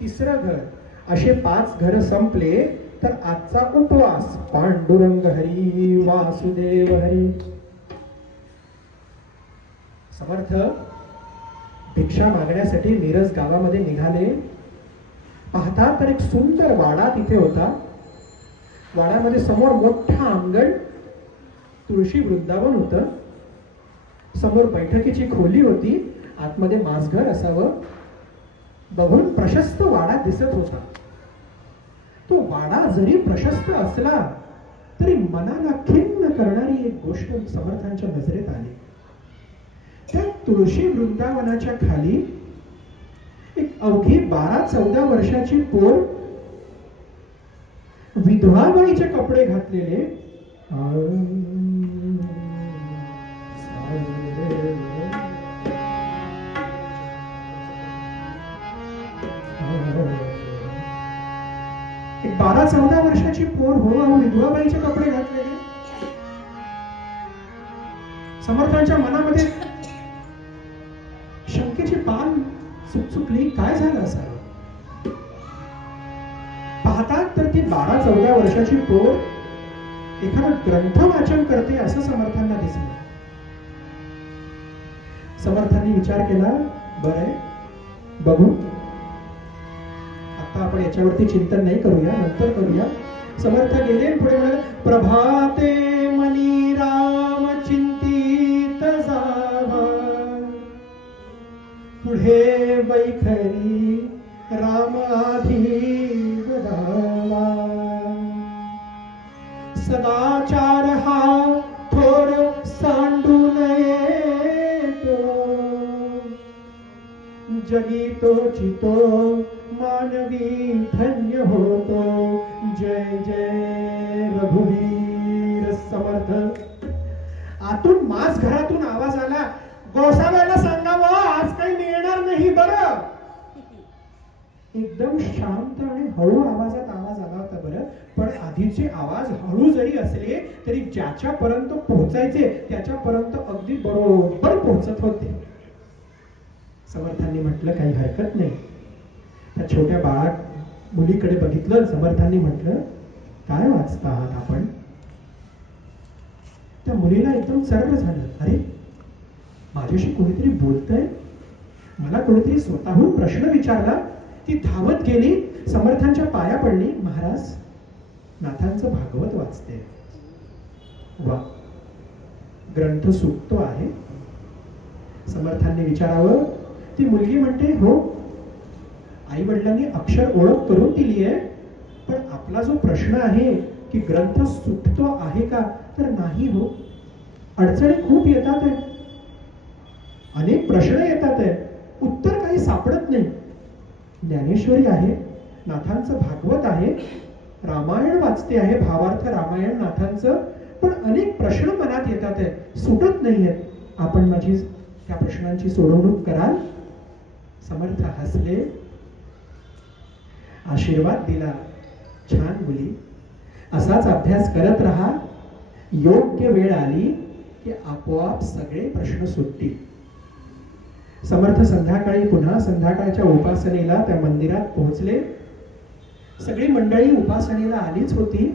तिसरं घर, असे 5 घर संपले तर आजचा उपवास. पांडुरंग हरी वासुदेव हरी. समर्थ भिक्षा मागण्यासाठी मिरज गावामध्ये निघाले. पाहता तर एक सुंदर वाडा तिथे होता. वाड्यामध्ये समोर मोठा अंगण, तुळशी वृंदावन होतं. समोर बैठकीची खोली होती, आतमध्ये मासघर असावं. बघून प्रशस्त वाडा दिसत होता. तो वाडा जरी प्रशस्त असला तरी मनाला खिन्न करणारी एक गोष्ट समर्थांच्या नजरेत आली. त्या तुळशी वृंदावनाच्या खाली एक अवघी 12-14 वर्षाची पोर, विधवाबाईचे कपडे घातलेले, एक 12-14 वर्षाची पोर हो, विधवाबाईचे कपडे घातलेले. समर्थांच्या मनामध्ये शंकेची पान सुटली. काय झालं असावं? पाहतात तर ती 12-14 वर्षाची पोर एखादा ग्रंथ वाचन करते असं समर्थांना दिसलं. समर्थांनी विचार केला, बरं बघू, आता आपण याच्यावरती चिंतन नाही करूया, नंतर करूया. समर्थ गेले पुढे म्हणाले, प्रभाते मनी राम चिंतित जावा, पुढे वैखरी राम आधी वदावा, सदाचार हा थोर सांडू नये तो, जगी तो चितो मानवी धन्य होतो. जय जय रघुवीर समर्थ. आतून मास घरातून आवाज आला, गोसाव्याला सांगावं आज काही मिळणार नाही बरं. एकदम शांत आणि हळू आवाजात आवाज आला होता बरं. पण आधीचे आवाज हळू जरी असले तरी ज्याच्यापर्यंत पोहोचायचे त्याच्यापर्यंत अगदी बरोबर पोहोचत होते. समर्थांनी म्हटलं काही हरकत नाही. त्या छोट्या बाळा मुलीकडे बघितलं. समर्थांनी म्हटलं, काय वाचता आहात आपण? त्या मुलीला एकदम सर्व झालं. अरे माझ्याशी कोणीतरी बोलतंय, मला कोणीतरी स्वतःहून प्रश्न विचारला. ती धावत गेली, समर्थांच्या पाया पडली. महाराज नाथांचं भागवत वाचते. वा, ग्रंथ सुटतो आहे. समर्थांनी विचारावं. ती मुलगी म्हणते, हो आई वडिलांनी अक्षर ओळख करून दिली आहे, पण आपला जो प्रश्न आहे की ग्रंथ सुटतो आहे का, तर नाही हो. अडचणी खूप येतात आहे, अनेक प्रश्न येतात आहे, उत्तर काही सापडत नाही. ज्ञानेश्वरी आहे, नाथांचं भागवत आहे, रामायण वाचते आहे, भावार्थ रामायण नाथांचं, पण अनेक प्रश्न मनात येतात आहे, सुटत नाही आहेत. आपण माझी त्या प्रश्नांची सोडवणूक कराल? समर्थ हसले, आशीर्वाद दिला. छान मुली, असाच अभ्यास करत राहा. योग्य वेळ आली की आपोआप सगळे प्रश्न सुटतील. समर्थ संध्याकाळी पुन्हा संध्याकाळच्या उपासनेला त्या मंदिरात पोहोचले. सगळी मंडळी उपासनेला आलीच होती.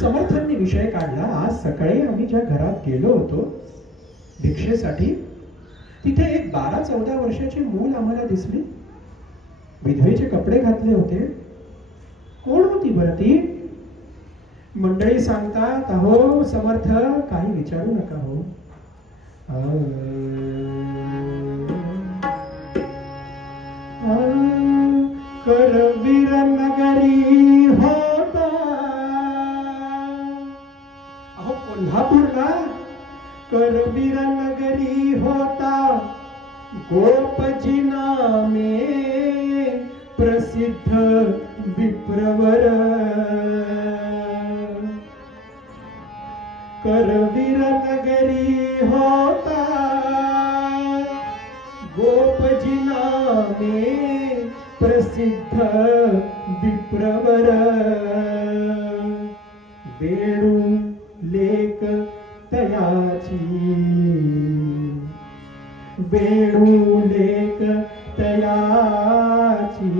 समर्थांनी विषय काढला, आज सकाळी आम्ही ज्या घरात गेलो होतो भिक्षेसाठी, तिथे एक 12-14 वर्षाची मूल आम्हाला दिसली. विधवेचे कपडे घातले होते. कोण होती बरं ती? मंडळी सांगतात, अहो समर्थ काही विचारू नका हो. करवीर नगरी होता. अहो कोल्हापूरला करवीर नगरी होता. गोपजी नामे प्रसिद्ध विप्रवर. करवीर नगरी होता. गोपजी नामे प्रसिद्ध विप्रवर. वेणू लेक तयाची. वेणू लेक तयाची.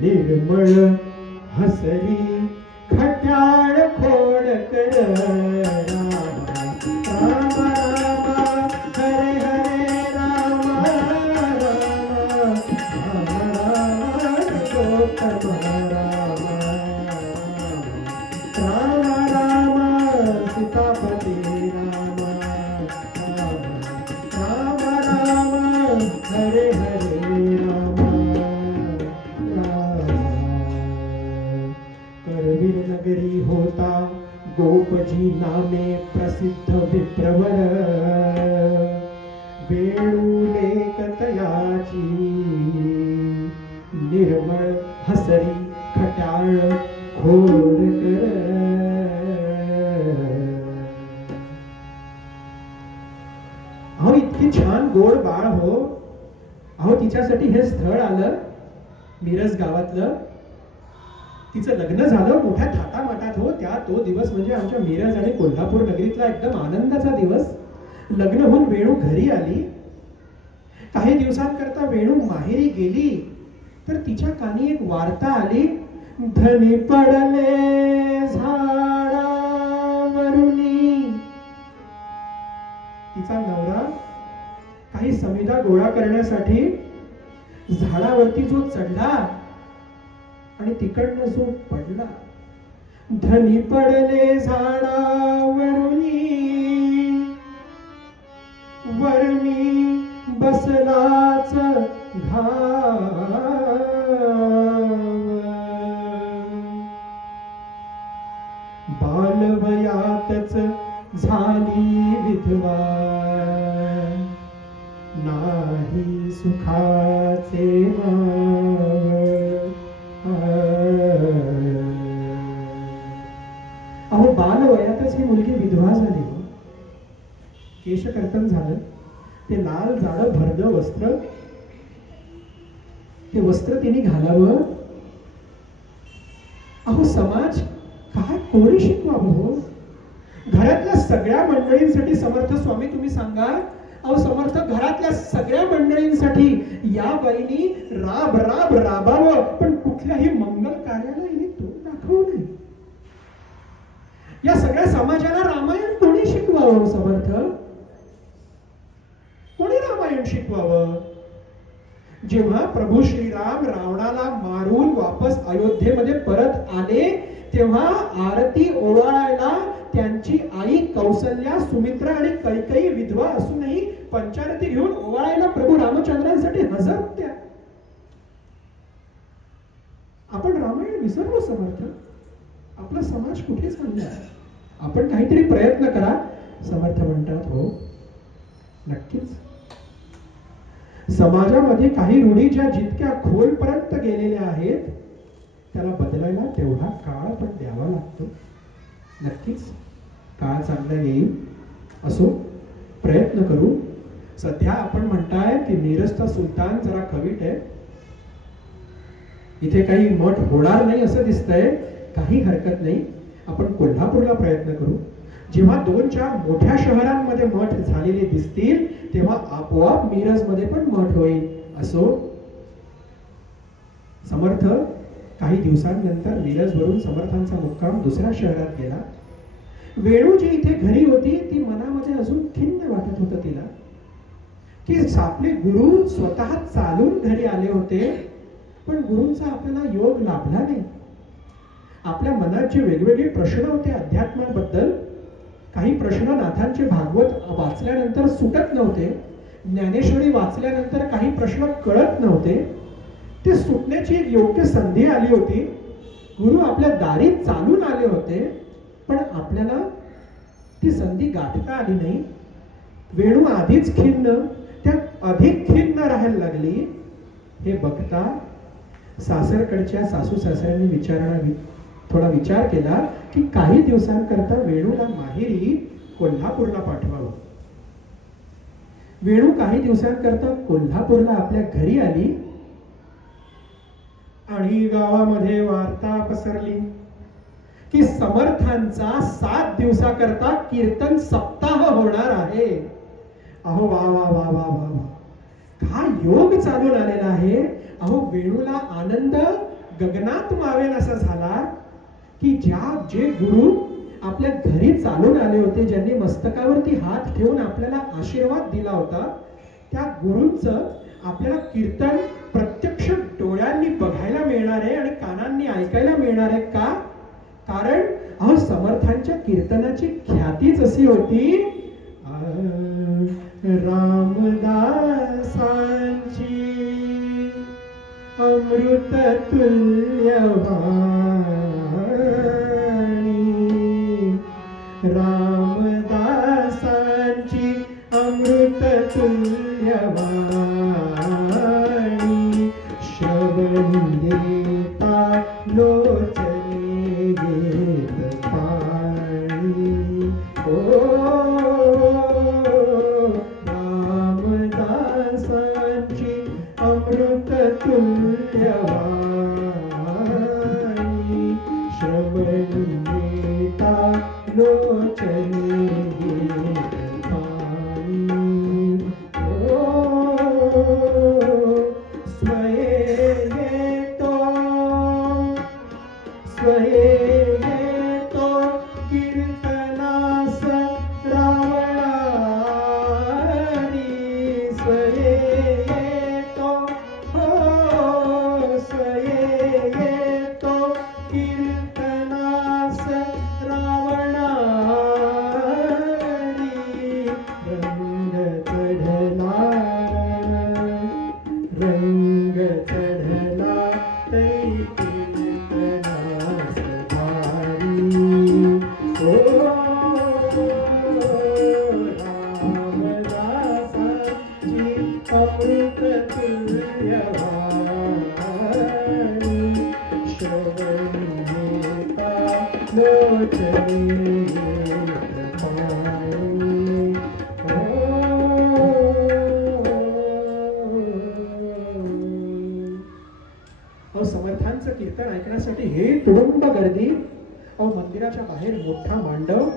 निर्मळ हसरी खट्याळ खोडकर. राम राम हरे हरे राम राम राम गोतम राम राम राम सीतापती राम राम राम हरे हरे राम राम. करवीर नगरी होता गोपजी नामे प्रसिद्ध विप्रवर. वेणू लेक तयाची. निर्मळ हसरी खट्याळ खोडकर. अहो इतकी छान गोड बाळ हो. अहो तिच्यासाठी हे स्थळ आलं मिरज गावातलं. तिचं लग्न झालं मोठ्या थाटामाटात हो. तो दिवस म्हणजे आमच्या मिरज आणि कोल्हापूर नगरीतला एकदम आनंदाचा दिवस. लग्न होऊन वेणू घरी आली. काही दिवसांकरता वेणू माहेरी गेली तर तिच्या कानी एक वार्ता आली. धनी पडले झाडावरुनी. तिचा नवरा काही समिधा गोळा करण्यासाठी झाडावरती जो चढला आणि तिकडनं जो पडला. धनी पडले झाडावरुनी. वरमी बसलाच घाव. बालवयातच झाली विधवा. नाही सुखाचे माव. अहो बालवयातच ही मुलगी विधवा झाली. केशकर्तन झालं. ते लाल जाड भरद वस्त्र, ते वस्त्र तिने घालावं. अहो समाज काय कोणी शिकवावं हो. घरातल्या सगळ्या मंडळींसाठी समर्थ स्वामी तुम्ही सांगा. अहो समर्थ घरातल्या सगळ्या मंडळींसाठी या बाईनी राब राब राबावं, पण कुठल्याही मंगल कार्याला हिने तोंड दाखवू नये. या सगळ्या समाजाला रामायण कोणी शिकवावं समर्थ? कोणी रामायण शिकवावं? जेव्हा प्रभू श्रीराम रावणाला मारून वापस अयोध्येमध्ये परत आले तेव्हा आरती ओवाळायला त्यांची आई कौसल्या, सुमित्रा आणि कैकेयी विधवा असूनही पंचारती घेऊन ओवाळायला प्रभू रामचंद्रांसाठी हजर होत्या. आपण रामायण विसरलो समर्थ. आपला समाज कुठे चाललाय? आपण काहीतरी प्रयत्न करा. समर्थ म्हणतात हो नक्कीच. समाजामध्ये काही रूढी ज्या जितक्या खोलपर्यंत गेलेल्या आहेत त्याला बदलायला तेवढा काळ पण द्यावा लागतो. नक्कीच काळ चांगला येईल. असो प्रयत्न करू. सध्या आपण म्हणताय की मिरजचा सुलतान जरा कवीट आहे. इथे काही मठ होणार नाही असं दिसतंय. काही हरकत नाही. आपण कोल्हापूरला प्रयत्न करू. जेव्हा 2-4 मोठ्या शहरांमध्ये मठ झालेले दिसतील तेव्हा आपोआप मिरजमध्ये पण मठ होईल. असो. समर्थ काही दिवसांनंतर मिरजवरून समर्थांचा मुक्काम दुसऱ्या शहरात गेला. वेणू जी इथे घरी होती ती मनामध्ये अजून खिन्न वाटत होतं तिला, की आपले गुरु स्वतः चालून घरी आले होते, पण गुरूंचा आपल्याला योग लाभला नाही. आपल्या मनात जे वेगवेगळे प्रश्न होते अध्यात्माबद्दल, काही प्रश्न नाथांचे भागवत वाचल्यानंतर सुटत नव्हते, ज्ञानेश्वरी वाचल्यानंतर काही प्रश्न कळत नव्हते, ते सुटण्याची एक योग्य संधी आली होती. गुरु आपल्या दारी चालून आले होते, पण आपल्याला ती संधी गाठता आली नाही. वेणू आधीच खिन्न, त्या अधिक खिन्न राहायला लागली. हे बघता सासरकडच्या सासू सासऱ्यांनी थोडा विचार केला की काही दिवसांकरता वेणूला माहेरी कोल्हापूरला पाठवावं. वेणू काही दिवसांकरता कोल्हापूरला आपल्या घरी आली आणि गावामध्ये वार्ता पसरली की समर्थांचा 7 दिवसाकरता कीर्तन सप्ताह होणार आहे. अहो वा वा वा वा वा वा, काय योग चालून आलेला आहे. अहो वेणूला आनंद गगनात मावेन असा झाला की जे गुरु आपल्या घरी चालून आले होते, ज्यांनी मस्तकावरती हात ठेवून आपल्याला आशीर्वाद दिला होता, त्या गुरूंचं आपल्याला कीर्तन प्रत्यक्ष डोळ्यांनी बघायला मिळणार आहे आणि कानांनी ऐकायला मिळणार आहे. का? कारण अहो समर्थांच्या कीर्तनाची ख्यातीच अशी होती. रामदासांची अमृत तुल्य वाणी, रामदासांची अमृत तुल्य वाणी, श्रवण देता लोचने घेत पाणी. ओ रामदासांची अमृत तुल्य वाणी, श्रवण देता लोचने घेत पाणी. ओ स्वये येतो कीर्तनास रावणारी, स्वये येतो हो स्वये येतो कीर्तनास रावणारी. रंग चढला तै कीर्तनास भारी. ओ रामदासांची अमृत तुल्य वाणी, श्रवण देता लोचने घेत पाणी. समर्थांचं कीर्तन ऐकण्यासाठी हे तुडुंब गर्दी. अहो मंदिराच्या बाहेर मोठा मांडव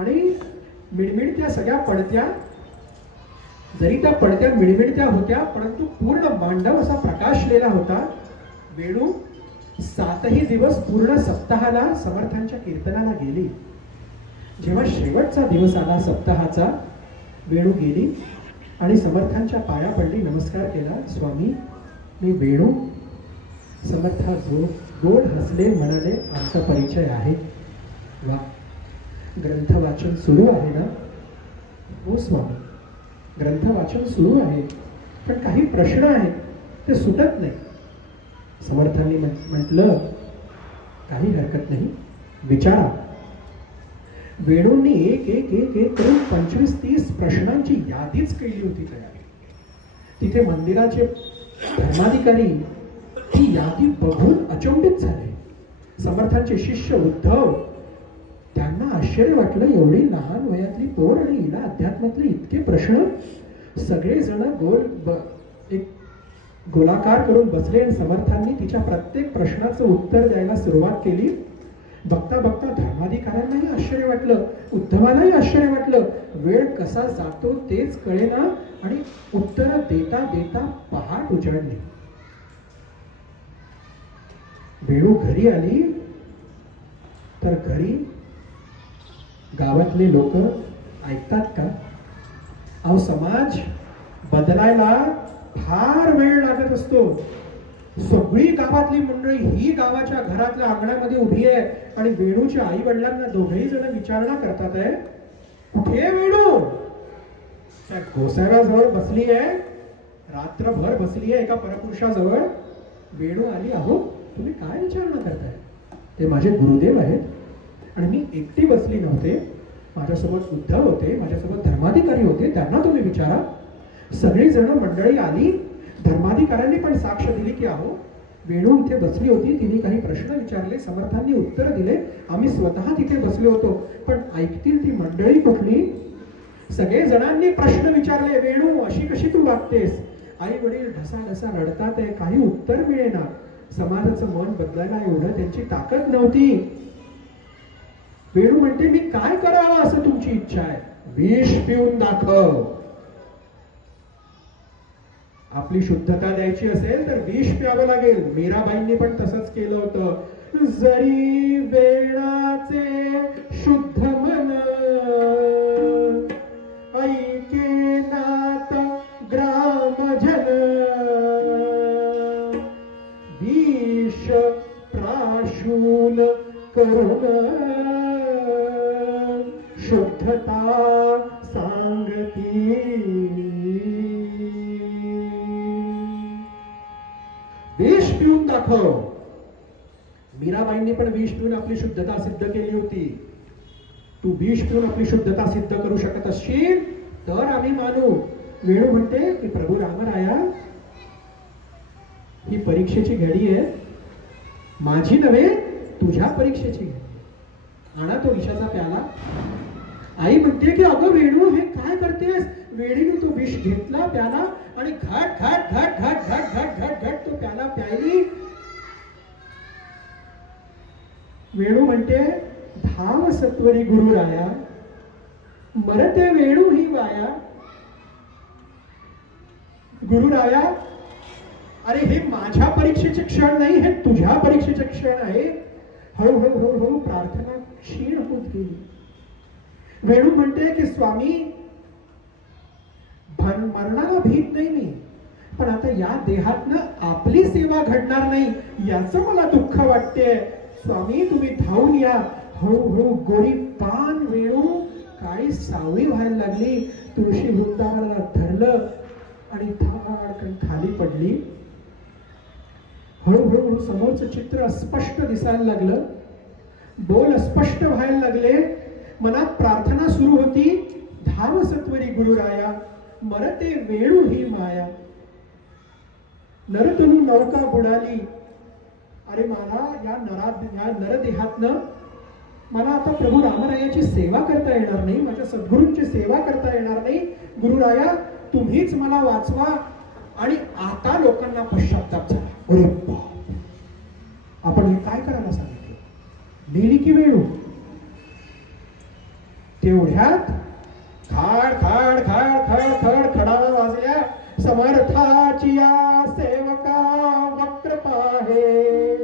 आणि मिळमिळत्या सगळ्या पडत्या. जरी त्या पडत्या मिळमिळत्या होत्या, परंतु पूर्ण मांडव असा प्रकाशलेला होता. वेणू 7ही दिवस पूर्ण सप्ताहाला समर्थांच्या कीर्तनाला गेली. जेव्हा शेवटचा दिवस आला सप्ताहाचा, वेणू गेली आणि समर्थांच्या पाया पडली, नमस्कार केला. स्वामी, मी वेणू. समर्था गोड हसले, म्हणाले, आमचा परिचय आहे. वा, ग्रंथ वाचन सुरू आहे ना? हो स्वामी, ग्रंथ वाचन सुरू आहे, पण काही प्रश्न आहेत, ते सुटत नाही. समर्थांनी म्हटलं, काही हरकत नाही, विचारा. वेणूंनी एक एक एक एक करून 25-30 प्रश्नांची यादीच केली होती तयार. तिथे मंदिराचे धर्माधिकारी ती यादी बघून अचंबित झाले. समर्थांचे शिष्य उद्धव, त्यांना आश्चर्य वाटलं, एवढी लहान वयातली पोर आणि हिला अध्यात्मातले इतके प्रश्न. सगळेजण एक गोलाकार करून बसले आणि समर्थांनी तिच्या प्रत्येक प्रश्नाचं उत्तर द्यायला सुरुवात केली. बघता बघता धर्माधिकाऱ्यांनाही आश्चर्य वाटलं, उद्धवालाही आश्चर्य वाटलं. वेळ कसा जातो तेच कळेना आणि उत्तर देता देता पहाट उजाडली. वेणू घरी आली तर घरी गावातले लोक ऐकतात का? अहो, समाज बदलायला फार वेळ लागत असतो. सगळी गावातली मंडळी ही गावाच्या घरातल्या अंगणामध्ये उभी आहे आणि वेणूच्या आई वडिलांना दोघेही जण विचारणा करतात आहे, कुठे वेणू? त्या घोसाव्याजवळ बसली आहे, रात्रभर बसली आहे एका परपुरुषाजवळ. वेणू आली. अहो, तुम्ही काय विचारणा करताय? ते माझे गुरुदेव आहेत आणि मी एकटी बसली नव्हते, माझ्यासोबत उद्धव होते, माझ्यासोबत धर्माधिकारी होते, त्यांना तुम्ही विचारा. सगळी जण मंडळी आली. धर्माधिकाऱ्यांनी पण साक्ष दिली की अहो, वेणू इथे बसली होती, तिने काही प्रश्न विचारले, समर्थांनी उत्तर दिले, आम्ही स्वतः तिथे बसले होतो. पण ऐकतील ती मंडळी कुठली? सगळे जणांनी प्रश्न विचारले, वेणू अशी कशी तू वागतेस? आई वडील ढसाढसा रडतात आहे, काही उत्तर मिळेना. समाजाचं मन बदलायला एवढं त्यांची ताकद नव्हती. वेणू म्हणते, मी काय करावं असं तुमची इच्छा आहे? विष पिऊन दाखव. आपली शुद्धता द्यायची असेल तर विष प्यावं लागेल. मीराबाईंनी पण तसंच केलं होतं. जरी वेणाचे शुद्ध मन ऐके नात ग्रामजन, विष प्राशूल करुण शुद्धता सांगती. विष पिऊन दाखव. मीराबाईंनी पण विष पिऊन आपली शुद्धता सिद्ध केली होती. तू विष पिऊन आपली शुद्धता सिद्ध करू शकत असशील तर आम्ही मानू. वेणू म्हणते की प्रभू रामराया, ही परीक्षेची घडी आहे, माझी नव्हे तुझ्या परीक्षेची घडी. आणा तो विषाचा प्याला. आई म्हणते की अगं वेणू, हे काय करतेस? वेणीने तो विष घेतला प्याला आणि घाट घाट घाट घाट घाट घाट घाट घाट तो प्याला प्यायली. वेणू म्हणते, धाव सत्वरी गुरुराया, मरते वेणू ही वाया. गुरुराया, अरे हे माझ्या परीक्षेचे क्षण नाही, हे तुझ्या परीक्षेचे क्षण आहे. हळूहळू हळूहळू प्रार्थना क्षीण होत गेली. वेणू म्हणते की स्वामी, मरणाला भीत नाही मी, पण आता या देहातनं आपली सेवा घडणार नाही याचं मला दुःख वाटते. स्वामी तुम्ही धावून या. हळूहळू गोरी पान वेणू काळी सावळी व्हायला लागली. तुळशी वृंदावनाला धरलं आणि धाडकन खाली पडली. हळूहळू समोरचं चित्र अस्पष्ट दिसायला लागलं. बोल अस्पष्ट व्हायला लागले. मनात प्रार्थना सुरू होती, धाव सत्वरी गुरुराया, मरते वेणू ही माया. नरतनू नौका बुडाली. अरे मला या नरदेहातनं मला आता प्रभू रामरायाची सेवा करता येणार नाही, माझ्या सद्गुरूंची सेवा करता येणार नाही. गुरुराया तुम्हीच मला वाचवा. आणि आता लोकांना पश्चाताप झाला. अरे बाप, आपण हे काय करायला सांगितलं? नेली की वेणू? तेवढ्यात खाड खाड खाड खाड खाड खडावा वाजल्या. समर्थाची या सेवका वक्र पाहे,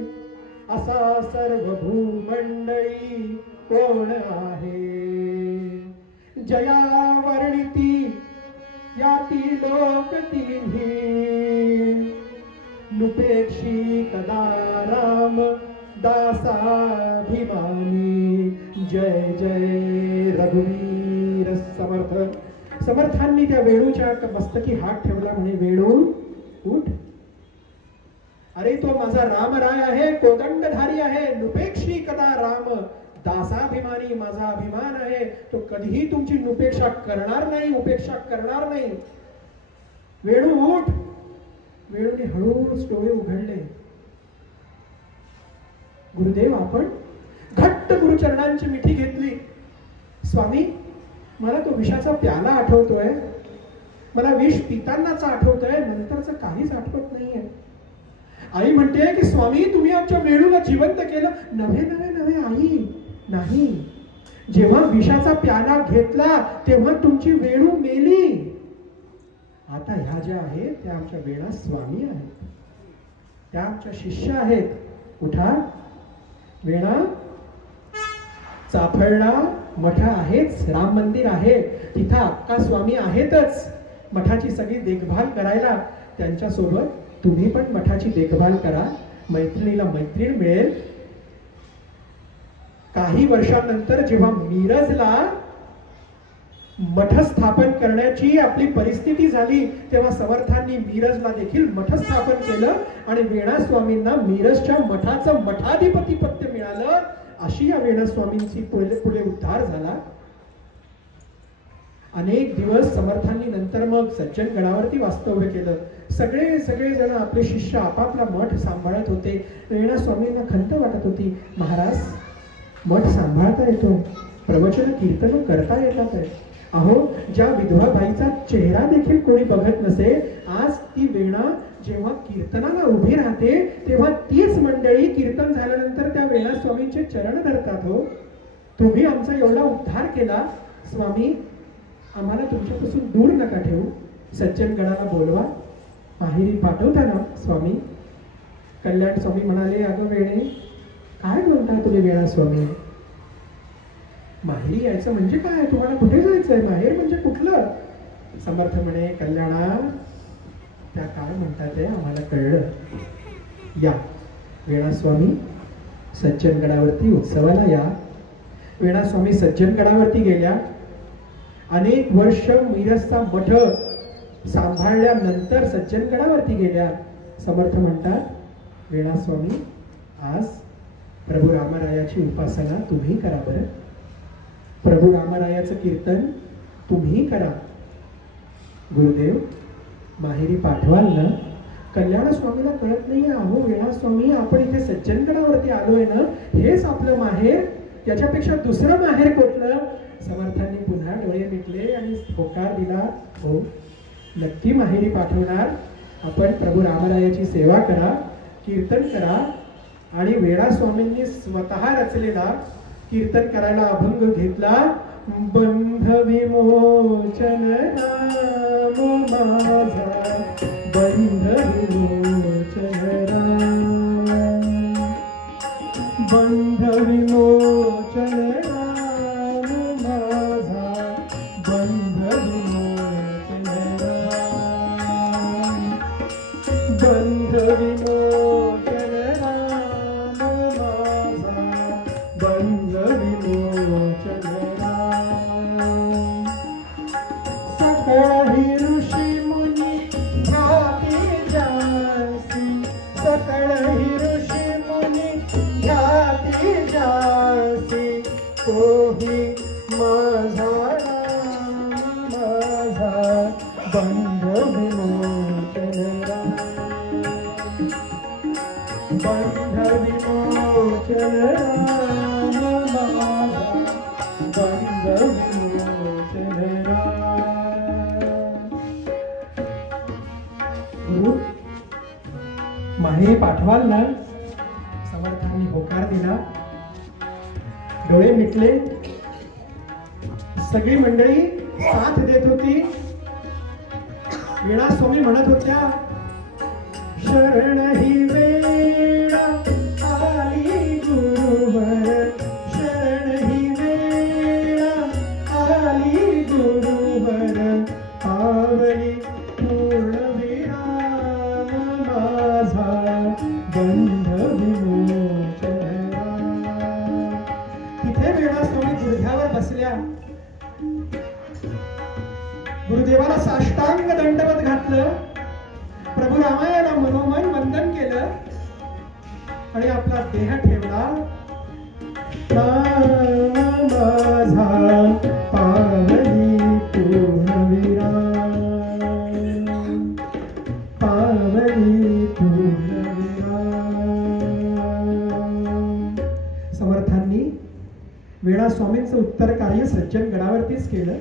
असा सर्व भूमंडळी कोण आहे? जया वर्णिती याती लोक तिन्ही, नुपेक्षी कदा राम दासाभिमानी. जय जय रघुवीर समर्थ. समर्थांनी त्या वेणूच्या मस्तकी हात ठेवला. म्हणे, वेणू उठ. अरे तो माझा रामराय आहे, कोदंडधारी आहे, नुपेक्षी कदा राम दासाभिमानी. माझा अभिमान आहे, तो कधीही तुमची नुपेक्षा करणार नाही, उपेक्षा करणार नाही. वेणू उठ. वेणूने हळूच डोळे उघडले. गुरुदेव, आपण घट्ट गुरुचरणांची मिठी घेतली. स्वामी, मला तो विषाचा प्याला आठवतोय, मला विष पितानाच आठवतोय, नंतरच काहीच आठवत नाहीये. आई म्हणते की स्वामी तुम्ही आमच्या वेणूला जिवंत केलं. नव्हे नव्हे नव्हे आई, नाही, जेव्हा विषाचा प्याला घेतला तेव्हा तुमची वेणू मेली. आता ह्या ज्या आहेत त्या आमच्या वेणा स्वामी आहेत, त्या आमच्या शिष्य आहेत. उठा, वेणा चाफळला मठ आहेच, राम मंदिर आहे, तिथं अक्का स्वामी आहेतच मठाची सगळी देखभाल करायला. त्यांच्यासोबत तुम्ही पण मठाची देखभाल करा, मैत्रिणीला मैत्रीण मिळेल. काही वर्षांनंतर जेव्हा मिरजला मठ स्थापन करण्याची आपली परिस्थिती झाली तेव्हा समर्थांनी मिरजला देखील मठ स्थापन केलं आणि वेणा स्वामींना मिरजच्या मठाचं मठाधिपती पद मिळालं. अशी या वेणा स्वामींची पुढे उद्धार झाला. अनेक दिवस समर्थांनी नंतर मग सज्जनगडावरती वास्तव्य केलं. सगळे जण आपले शिष्य आपापला मठ सांभाळत होते. वेणा स्वामींना खंत वाटत होती, महाराज मठ सांभाळता येतो, प्रवचन कीर्तन करता येतात आहे. अहो, ज्या विधवा बाईचा चेहरा देखील कोणी बघत नसे, आज ती वेणा जेव्हा कीर्तनाला उभी राहते तेव्हा तीच मंडळी कीर्तन झाल्यानंतर त्या वेणा स्वामींचे चरण धरतात. हो, तुम्ही आमचा एवढा उद्धार केला स्वामी, आम्हाला तुमच्यापासून दूर नका ठेवू. सज्जनगडाला बोलवा, माहेरी पाठवता ना स्वामी. कल्याण स्वामी म्हणाले, अगं वेणे, काय बोलता तुम्ही वेणा स्वामी? माहेरी यायचं म्हणजे काय? तुम्हाला कुठे जायचंय? माहेर म्हणजे कुठलं? समर्थ म्हणे, कल्याणा त्या काय म्हणतात ते आम्हाला कळलं. या वेणा स्वामी सज्जनगडावरती उत्सवाला या. वेणा स्वामी सज्जनगडावरती गेल्या. अनेक वर्ष मिरजचा मठ सांभाळल्यानंतर सज्जनगडावरती गेल्या. समर्थ म्हणतात, वेणा स्वामी आज प्रभू रामरायाची उपासना तुम्ही करा बरं, प्रभू रामरायाचं कीर्तन तुम्ही करा. गुरुदेव माहेरी पाठवाल ना? कल्याण स्वामीला कळत नाहीये. अहो वेणा स्वामी, आपण इथे सज्जनगडावरती आलोय ना, हेच आपलं माहेर, याच्यापेक्षा दुसरं माहेर कुठलं? समर्थांनी पुन्हा डोळे मिटले आणि होकार दिला, हो नक्की माहेरी पाठवणार. आपण प्रभू रामरायाची सेवा करा, कीर्तन करा. आणि वेणा स्वामींनी स्वतः रचलेला कीर्तन करायला अभंग घेतला. बंध विमोचन राम माझा, बंध विमोचन राम, बंध विमोचन राम माझा, बंध विमोचन राम, बंध विमोचन राम माझा, बंध विमोचन राम. सकळही ऋषी मुनी ध्याती जासी, सकळही ऋषी मुनी ध्याती जासी, तोही माझा राम माझा, बंध विमोचन राम, बंध विमोचन राम माझा, बंध विमोचन राम. गुरु माहेरी पाठवाल ना? समर्थांनी होकार दिला. डोळे मिटले. सगळी मंडळी साथ देत होती. वेणा स्वामी म्हणत होत्या, शरण ही वेणा आली गुरुवर, शरण ही वेणा आली गुरुवर, पावली पूर्ण विराम माझा, बंध विमोचन राम. तिथे वेणा स्वामी गुडघ्यावर बसल्या. गुरुदेवाला साष्टांग दंडवत घातलं. प्रभू रामायाला मनोमन वंदन केलं आणि आपला देह ठेवला. माझा पावली पूर्ण विराम, पावली पूर्ण विराम. समर्थांनी वेणा स्वामींचं उत्तर कार्य सज्जनगडावरतीच केलं.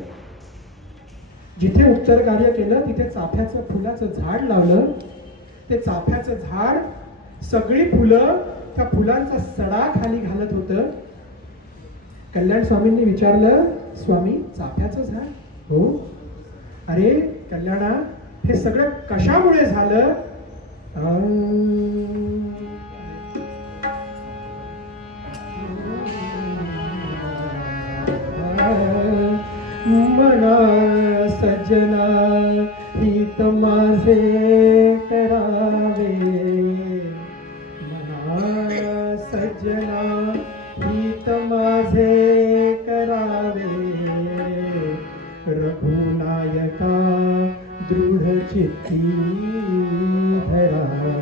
जिथे उत्तर कार्य केलं तिथे चाफ्याचं फुलाचं झाड लावलं. ते चाफ्याचं झाड सगळी फुलं त्या फुलांचा सडा खाली घालत होतं. कल्याण स्वामींनी विचारलं, स्वामी चाफ्याचं झाड? हो. अरे कल्याणा, हे सगळं कशामुळे झालं? मना सज्जना हित माझे करावे, मना सज्जना हित माझे करावे, रघुनायका दृढ चित्ती धरावे.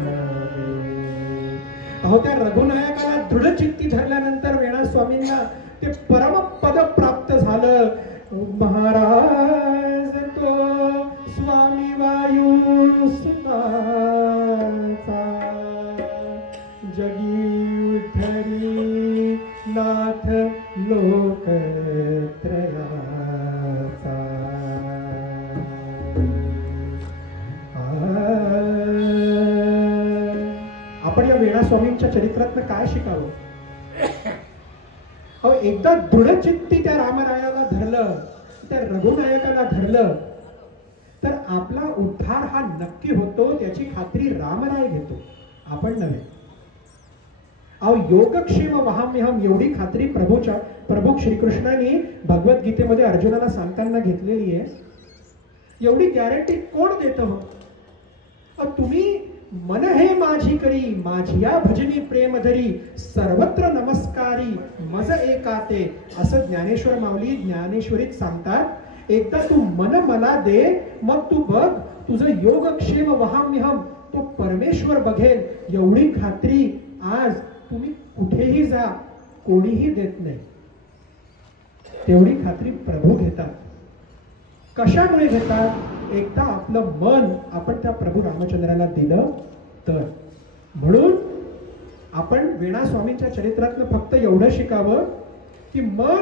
अहो त्या रघुनायकाला दृढ चित्ती धरल्यानंतर वेणा स्वामींना ते परमपद प्राप्त झालं. महाराज तो स्वामी वायू सुताचा, जगी उद्धरी नाथ लोकत्रयाचा. आपण या वेणा स्वामींच्या चरित्रातनं काय शिकावं? एकदा दृढचित्ती त्या रामरायाला धरलं, त्या रघुनायकाला धरलं, तर आपला उद्धार हा नक्की होतो, त्याची खात्री रामराय घेतो, आपण नव्हे. अहो योगक्षेम वहाम्यहम एवढी खात्री प्रभू श्रीकृष्णाने भगवद्गीतेमध्ये अर्जुनाला सांगताना घेतलेली आहे. एवढी गॅरंटी कोण देतं? तुम्ही मन हे माझी करी, माझिया भजनी प्रेम धरी, सर्वत्र नमस्कारी मज एकाते, असं ज्ञानेश्वर माऊली ज्ञानेश्वरीत सांगतात. एकदा तू मन मला दे, मग तू बघ तुझं योगक्षेम वहाम्यहम तो परमेश्वर बघेल. एवढी खात्री आज तुम्ही कुठेही जा, कोणीही देत नाही. तेवढी खात्री प्रभू घेतात. कशामुळे घेतात? एकदा आपलं मन आपण त्या प्रभू रामचंद्राला दिलं तर. म्हणून आपण वेणा स्वामींच्या चरित्रातनं फक्त एवढं शिकावं की मन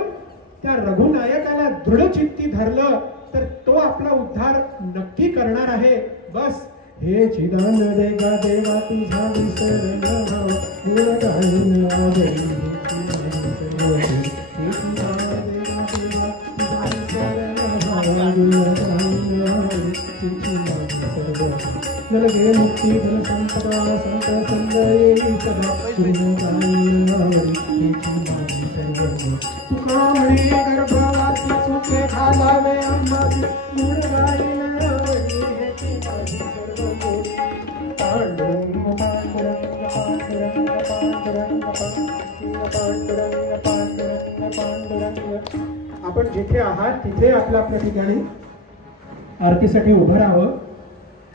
त्या रघुनायकाला दृढचित्ती धरलं तर तो आपला उद्धार नक्की करणार आहे. बस हे चिदान देगा देवा तुझा विसर नव्हा, गुण गायन आदरी नलगे मुक्ती धन संपदा संत संदये सदा, गुण गायन आदरी तुका म्हणे गर्भवासी सुखे घालावे अंबासी, गुण गायन आदरी पांडुरंग पांडुरंग पांडुरंग पांडुरंग पांडुरंग पांडुरंग पांडुरंग. आपण जिथे आहात तिथे आपल्या आपल्या ठिकाणी आरतीसाठी उभं राहावं.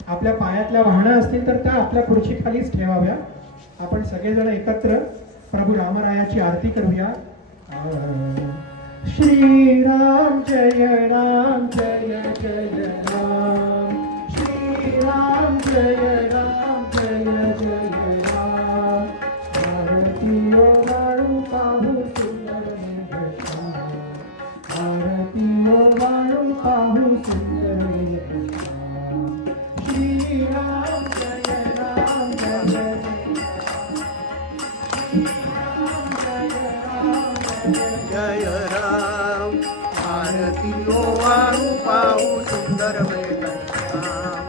आपल्या पायातल्या वाहनं असतील तर त्या आपल्या खुर्ची खालीच ठेवाव्या. आपण सगळेजण एकत्र प्रभू रामरायाची आरती करूया. श्रीराम जय राम जय जय राम, श्रीराम जय राम जय जय राम. आरती वाळू पाहू सुंदर मेघश्याम, आरती वाळू पाहू सुंदर मेघश्याम. श्रीराम जय राम जय जय जय राम. आरती वाळू पाहू सुंदर मेघश्याम,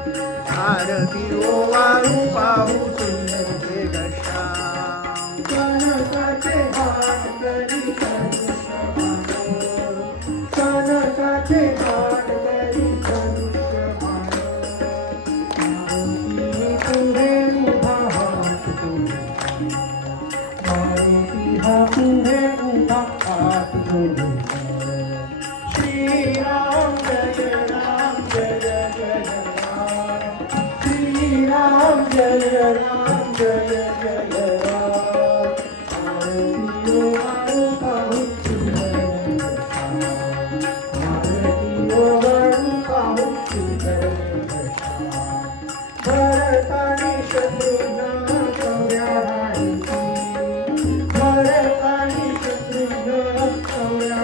आरती वाळू पाहू सुंदर मेघश्याम. कनकाचे हात करी कनकाचे हात करी पुढे उभा हात मारुती हा पुढे उभा हात जोडू. श्रीराम जय राम जय जय राम, श्रीराम जय राम जय जय राम. आरती वाळू पाहू सुंदर मेघश्याम, आरती वाळू पाहू सुंदर मेघश्याम. भरतानी शत्रुघ्न कव्या राहिती, भरतानी शत्रुघ्न कव्या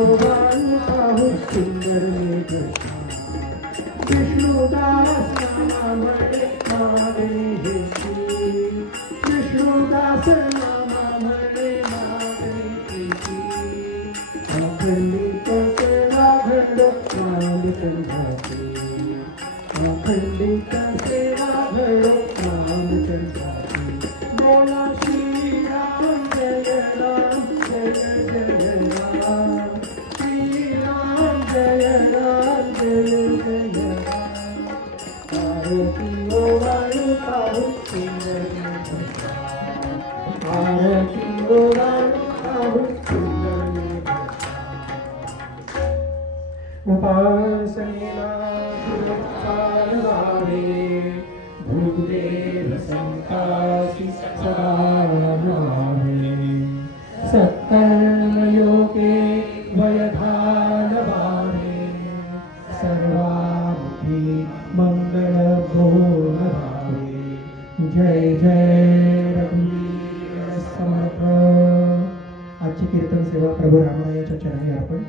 ओवाळू पाहू सुंदर मेघ विष्णुदास नामामळे मागणी हेची विष्णुदास नामामळे मागणी हेची अखंडित सेवा घडो रामचंद्राची अखंडित सेवा घडो रामचंद्राची बोला श्रीराम जय राम जय जय राम श्रीराम जय राम जय जय राम आरती ओवाळू पाहू सुंदर मेघ आरती ओवाळू पाहू सुंदर मेघ उपासनेला सुरक्षाल व्हावे भूदेव संकाशी सदा व्हावे सत्कर्मयोगे वयधान भावे सर्वामुखी मंगल घोर भावे जय जय रघुवीर समर्थ. आजची कीर्तन सेवा प्रभू रामरायाच्या चरणी अर्पण.